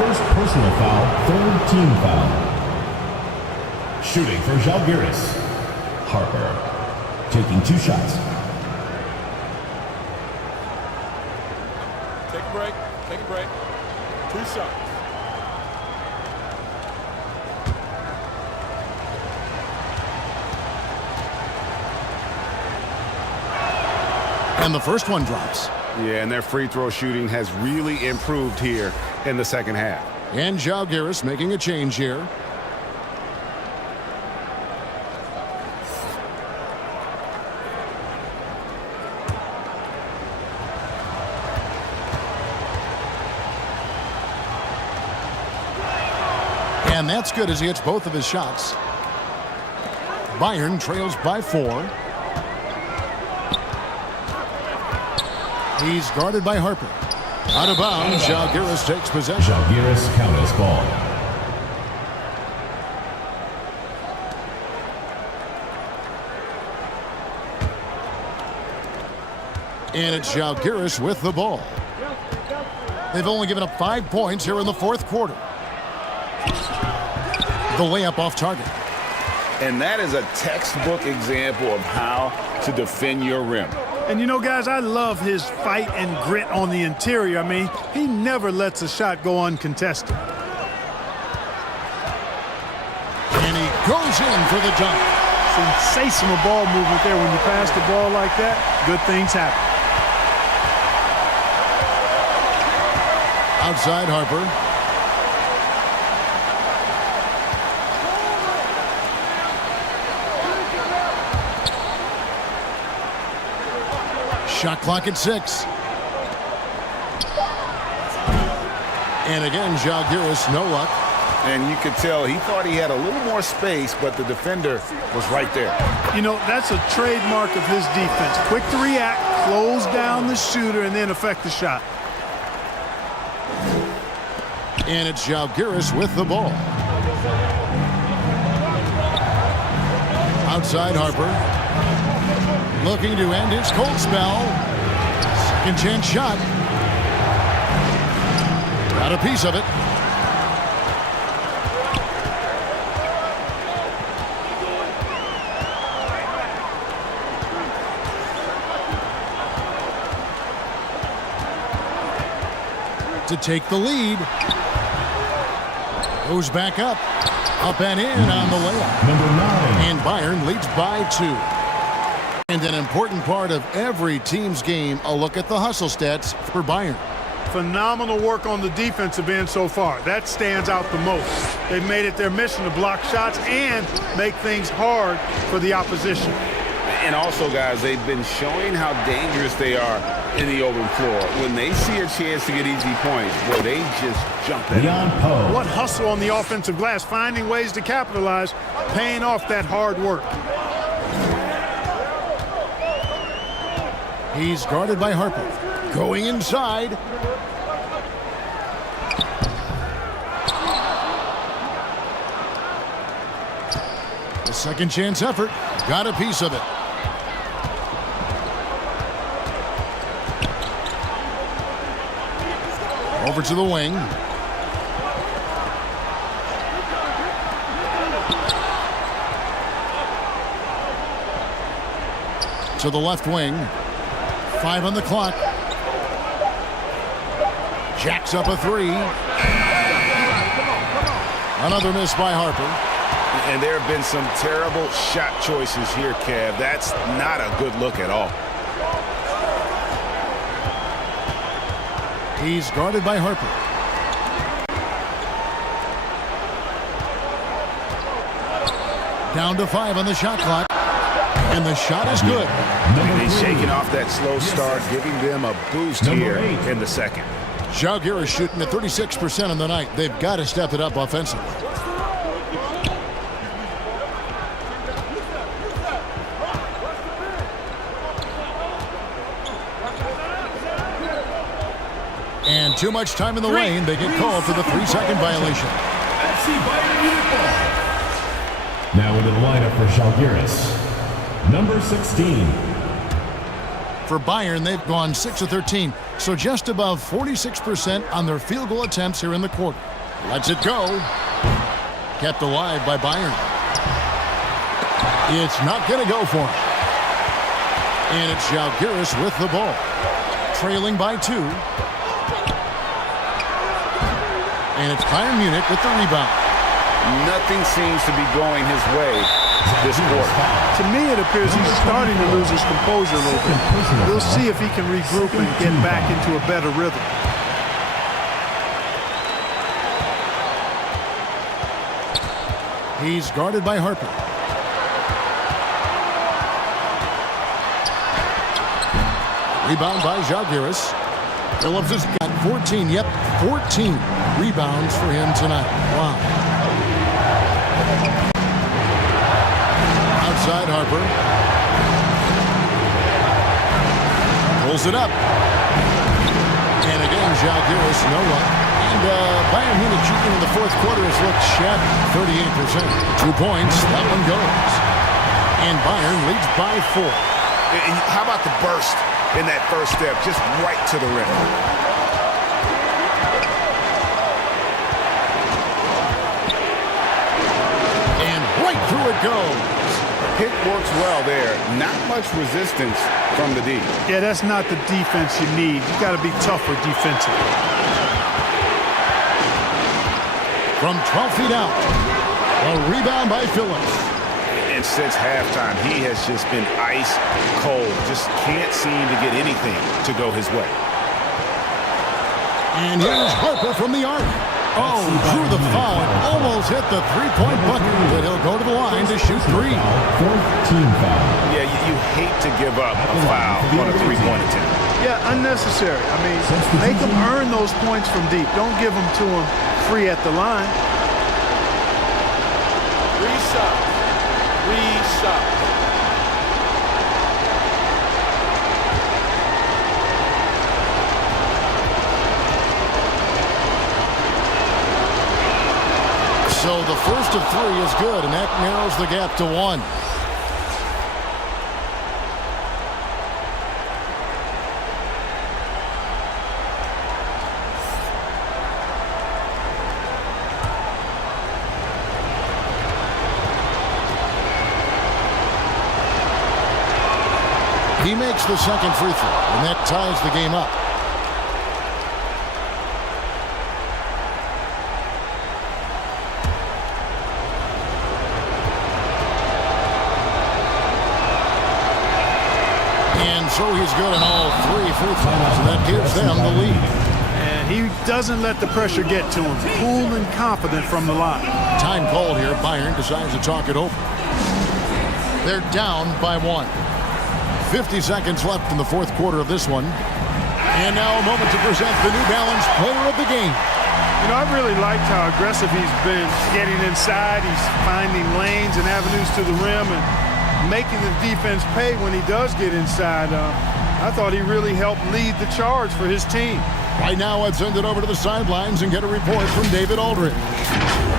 First personal foul, third team foul. Shooting for Žalgiris. Harper taking 2 shots. Take a break. Take a break. 2 shots. And the first one drops. Yeah, and their free throw shooting has really improved here in the second half. And Žalgiris making a change here. And that's good as he hits both of his shots. Bayern trails by 4. He's guarded by Harper. Out of bounds, Žalgiris takes possession. Žalgiris counters ball. And it's Žalgiris with the ball. They've only given up 5 points here in the fourth quarter. The layup off target. And that is a textbook example of how to defend your rim. And you know, guys, I love his fight and grit on the interior. I mean, he never lets a shot go uncontested. And he goes in for the dunk. Sensational ball movement there. When you pass the ball like that, good things happen. Outside Harper. Shot clock at 6. And again, Žalgiris, no luck. And you could tell he thought he had a little more space, but the defender was right there. You know, that's a trademark of his defense. Quick to react, close down the shooter, and then affect the shot. And it's Žalgiris with the ball. Outside Harper. Looking to end his cold spell. Second chance shot. Got a piece of it. To take the lead. Goes back up. Up and in on the layup. Number 9. And Bayern leads by 2. And an important part of every team's game, a look at the hustle stats for Bayern. Phenomenal work on the defensive end so far. That stands out the most. They've made it their mission to block shots and make things hard for the opposition. And also, guys, they've been showing how dangerous they are in the open floor. When they see a chance to get easy points, boy, they just jump at it. What hustle on the offensive glass, finding ways to capitalize, paying off that hard work. He's guarded by Harper. Going inside. The second chance effort. Got a piece of it. Over to the wing. To the left wing. 5 on the clock. Jacks up a 3. Another miss by Harper. And there have been some terrible shot choices here, Kev. That's not a good look at all. He's guarded by Harper. Down to 5 on the shot clock. And the shot is good. And he's shaking off that slow start, giving them a boost here in the second. Žalgiris shooting at 36% on the night. They've got to step it up offensively. And too much time in the lane. They get called for the 3-second violation. Now into the lineup for Žalgiris. Number 16. For Bayern, they've gone 6 of 13, so just above 46% on their field goal attempts here in the quarter. Lets it go. Kept alive by Bayern. It's not going to go for him. And it's Žalgiris with the ball. Trailing by 2. And it's Bayern Munich with the rebound. Nothing seems to be going his way this quarter. To me, it appears he's starting to lose his composure a little bit. We'll see if he can regroup and get back into a better rhythm. He's guarded by Harper. Rebound by Žalgiris. Phillips has got 14. Yep, 14 rebounds for him tonight. Wow. Outside Harper. Pulls it up. And again, Žalgiris, no luck. And Bayern Munich shooting in the fourth quarter has looked shabby, 38%. 2 points, that one goes. And Bayern leads by 4. And how about the burst in that first step, just right to the rim? And right through it goes. Pick works well there. Not much resistance from the D. Yeah, that's not the defense you need. You got to be tougher defensively. From 12 feet out, a rebound by Phillips. And since halftime, he has just been ice cold. Just can't seem to get anything to go his way. And here's Harper from the arc. Oh, drew the foul. Almost hit the three-point bucket, but he'll go to the line to shoot 3. 14 foul. Yeah, you hate to give up a foul on a three-point attempt. Yeah, unnecessary. I mean, make them earn those points from deep. Don't give them to them free at the line. Reset. Reset. So the first of 3 is good, and that narrows the gap to 1. He makes the second free throw, and that ties the game up. And so he's good on all 3 free throws, and that gives them the lead. And he doesn't let the pressure get to him. Cool and confident from the line. Time called here. Bayern decides to talk it over. They're down by 1. 50 seconds left in the fourth quarter of this one. And now a moment to present the New Balance Player of the Game. You know, I really liked how aggressive he's been getting inside. He's finding lanes and avenues to the rim and making the defense pay when he does get inside. I thought he really helped lead the charge for his team. Right now, let's send it over to the sidelines and get a report from David Aldridge.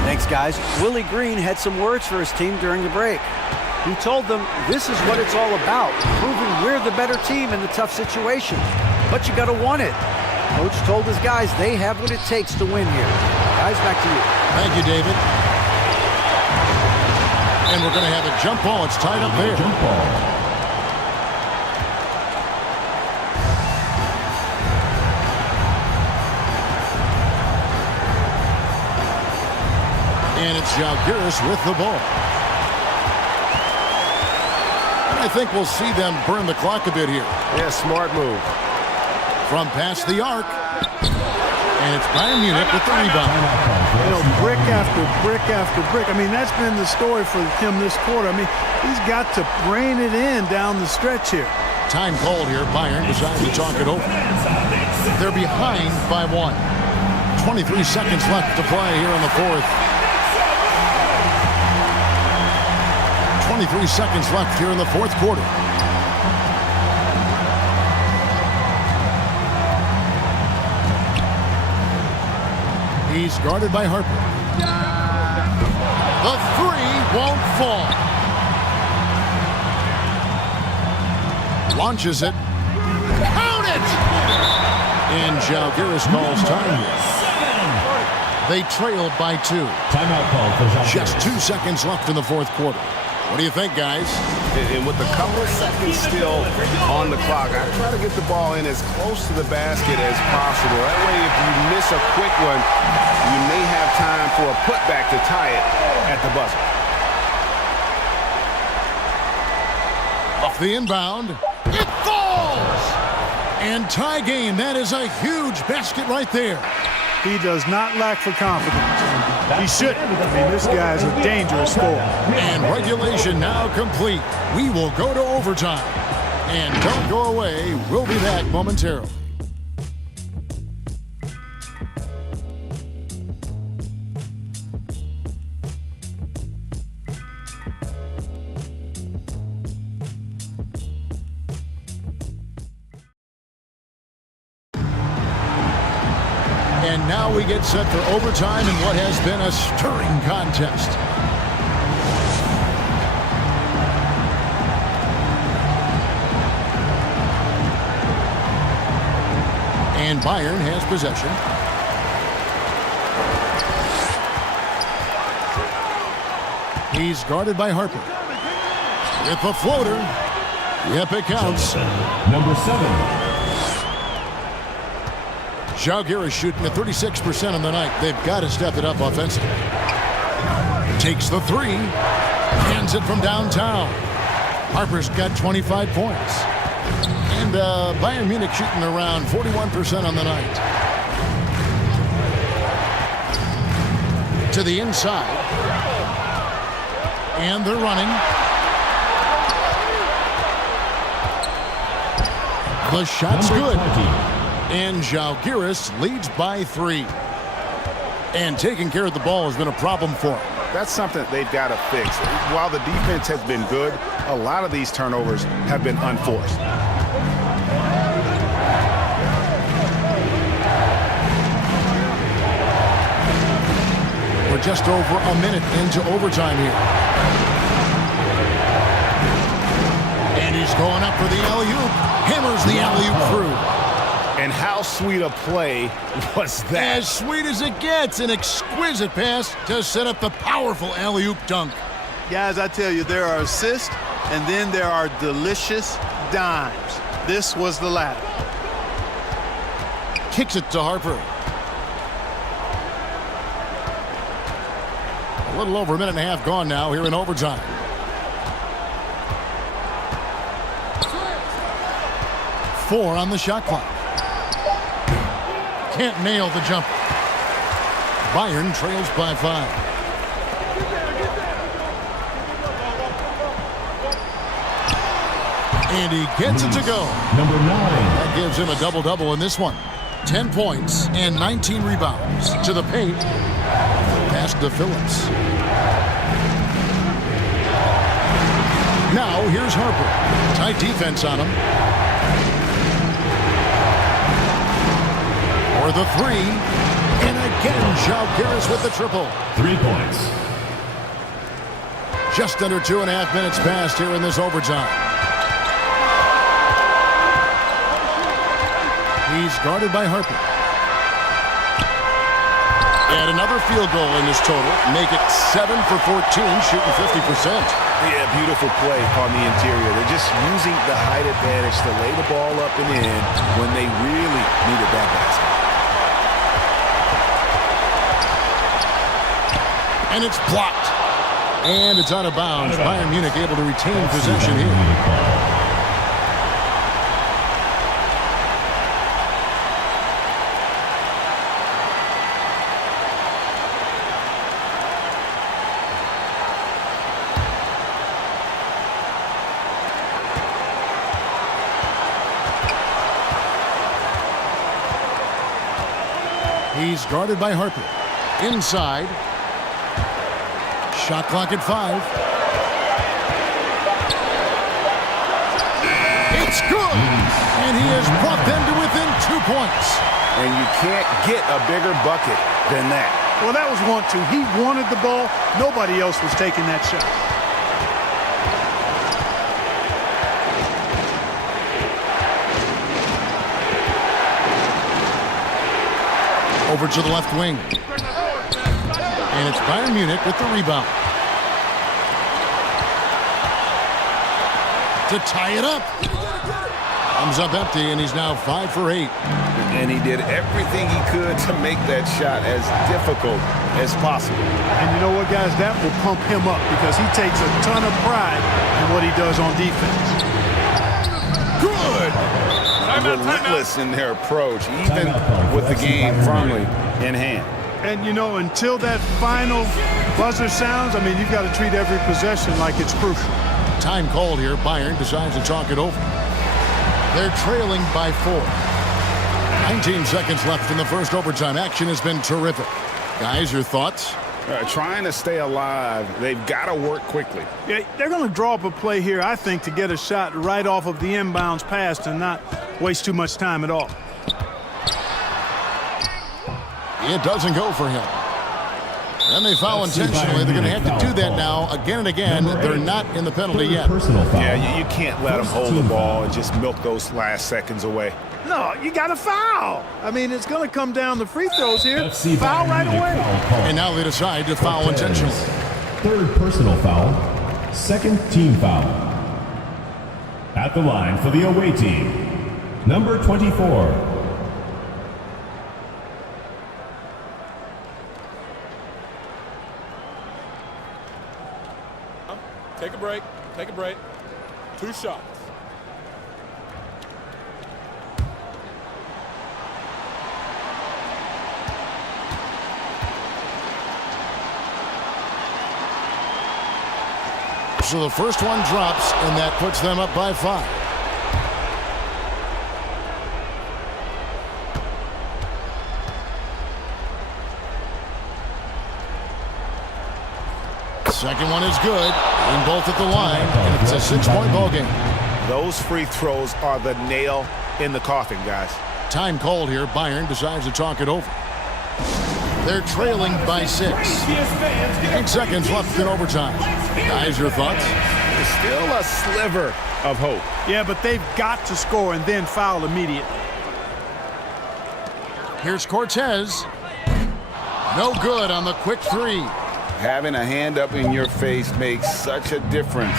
Thanks, guys. Willie Green had some words for his team during the break. He told them this is what it's all about, proving we're the better team in the tough situation. But you got to want it. Coach told his guys they have what it takes to win here. Guys, back to you. Thank you, David. And we're going to have a jump ball. It's tied up there. Jump ball. And it's Žalgiris with the ball. I think we'll see them burn the clock a bit here. Yeah, smart move. From past the arc. And it's Bayern Munich with the rebound. You know, brick after brick after brick. I mean, that's been the story for him this quarter. I mean, he's got to rein it in down the stretch here. Time called here. Bayern decides to talk it over. They're behind by 1. 23 seconds left to play here in the fourth. 23 seconds left here in the fourth quarter. He's guarded by Harper. The 3 won't fall. Launches it. Count it! And Žalgiris calls time. They trail by 2. Timeout call for Žalgiris. Just 2 seconds left in the fourth quarter. What do you think, guys? And with a couple of seconds still on the clock, I try to get the ball in as close to the basket as possible. That way, if you miss a quick one, you may have time for a putback to tie it at the buzzer. Off the inbound. It falls! And tie game. That is a huge basket right there. He does not lack for confidence. He shouldn't. I mean, this guy's a dangerous scorer. And regulation now complete. We will go to overtime. And don't go away. We'll be back momentarily. And now we get set for overtime in what has been a stirring contest. And Bayern has possession. He's guarded by Harper. With the floater. Yep, it counts. Number 7. Žalgiris shooting at 36% on the night. They've got to step it up offensively. Takes the 3. Hands it from downtown. Harper's got 25 points. And Bayern Munich shooting around 41% on the night. To the inside. And they're running. The shot's good. And Žalgiris leads by 3. And taking care of the ball has been a problem for him. That's something they've got to fix. While the defense has been good, a lot of these turnovers have been unforced. We're just over a minute into overtime here. And he's going up for the alley-oop. Hammers the alley-oop through. And how sweet a play was that? As sweet as it gets, an exquisite pass to set up the powerful alley-oop dunk. Guys, I tell you, there are assists, and then there are delicious dimes. This was the latter. Kicks it to Harper. A little over a minute and a half gone now here in overtime. Four on the shot clock. Can't nail the jumper. Bayern trails by 5. And he gets it to go. Number 9. That gives him a double-double in this one. 10 points and 19 rebounds. To the paint. Pass to Phillips. Now here's Harper. Tight defense on him. For the 3. And again, Zalgiris with the triple. 3 points. Just under 2.5 minutes passed here in this overtime. He's guarded by Harper. And another field goal in this total. Make it 7 for 14, shooting 50%. Yeah, beautiful play on the interior. They're just using the height advantage to lay the ball up and in when they really needed that basket. And it's blocked. And it's out of bounds. Bayern Munich able to retain possession here. He's guarded by Harper. Inside. Shot clock at 5. It's good! And he has brought them to within 2 points. And you can't get a bigger bucket than that. Well, that was 1-2. He wanted the ball. Nobody else was taking that shot. Over to the left wing. And it's Bayern Munich with the rebound. To tie it up. Comes up empty, and he's now 5 for 8. And he did everything he could to make that shot as difficult as possible. And you know what, guys? That will pump him up because he takes a ton of pride in what he does on defense. Good! Relentless in their approach, even with the game firmly in hand. And, you know, until that final buzzer sounds, I mean, you've got to treat every possession like it's crucial. Time called here. Bayern decides to talk it over. They're trailing by 4. 19 seconds left in the first overtime. Action has been terrific. Guys, your thoughts? Trying to stay alive, they've got to work quickly. Yeah, they're going to draw up a play here, I think, to get a shot right off of the inbounds pass and not waste too much time at all. It doesn't go for him. And they foul intentionally. They're going to have to do that now again and again. They're not in the penalty yet. Yeah, you can't let them hold the ball and just milk those last seconds away. No, you got to foul. I mean, it's going to come down to free throws here. Foul right away. And now they decide to foul intentionally. Third personal foul. Second team foul. At the line for the away team, number 24. Take a break. Take a break. 2 shots. So the first one drops, and that puts them up by 5. Second one is good. In both at the line, and it's a 6-point ball game. Those free throws are the nail in the coffin, guys. Time called here. Bayern decides to talk it over. They're trailing by 6. 8 seconds left in overtime. Guys, your thoughts? There's still a sliver of hope. Yeah, but they've got to score and then foul immediately. Here's Cortez. No good on the quick 3. Having a hand up in your face makes such a difference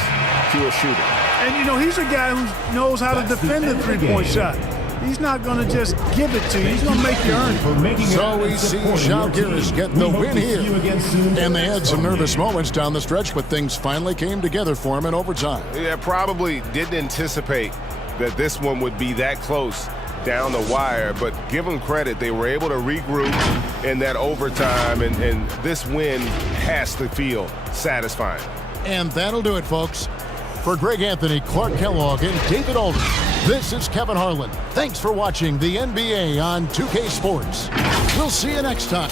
to a shooter. And, you know, he's a guy who knows how to defend the three-point shot. He's not going to just give it to you. He's going to make you earn it. So we see Žalgiris get the win here. And they had some nervous moments down the stretch, but things finally came together for him in overtime. Yeah, probably didn't anticipate that this one would be that close down the wire, but give them credit. They were able to regroup in that overtime, and this win has to feel satisfying. And that'll do it, folks. For Greg Anthony, Clark Kellogg, and David Aldridge, this is Kevin Harlan. Thanks for watching the NBA on 2K Sports. We'll see you next time.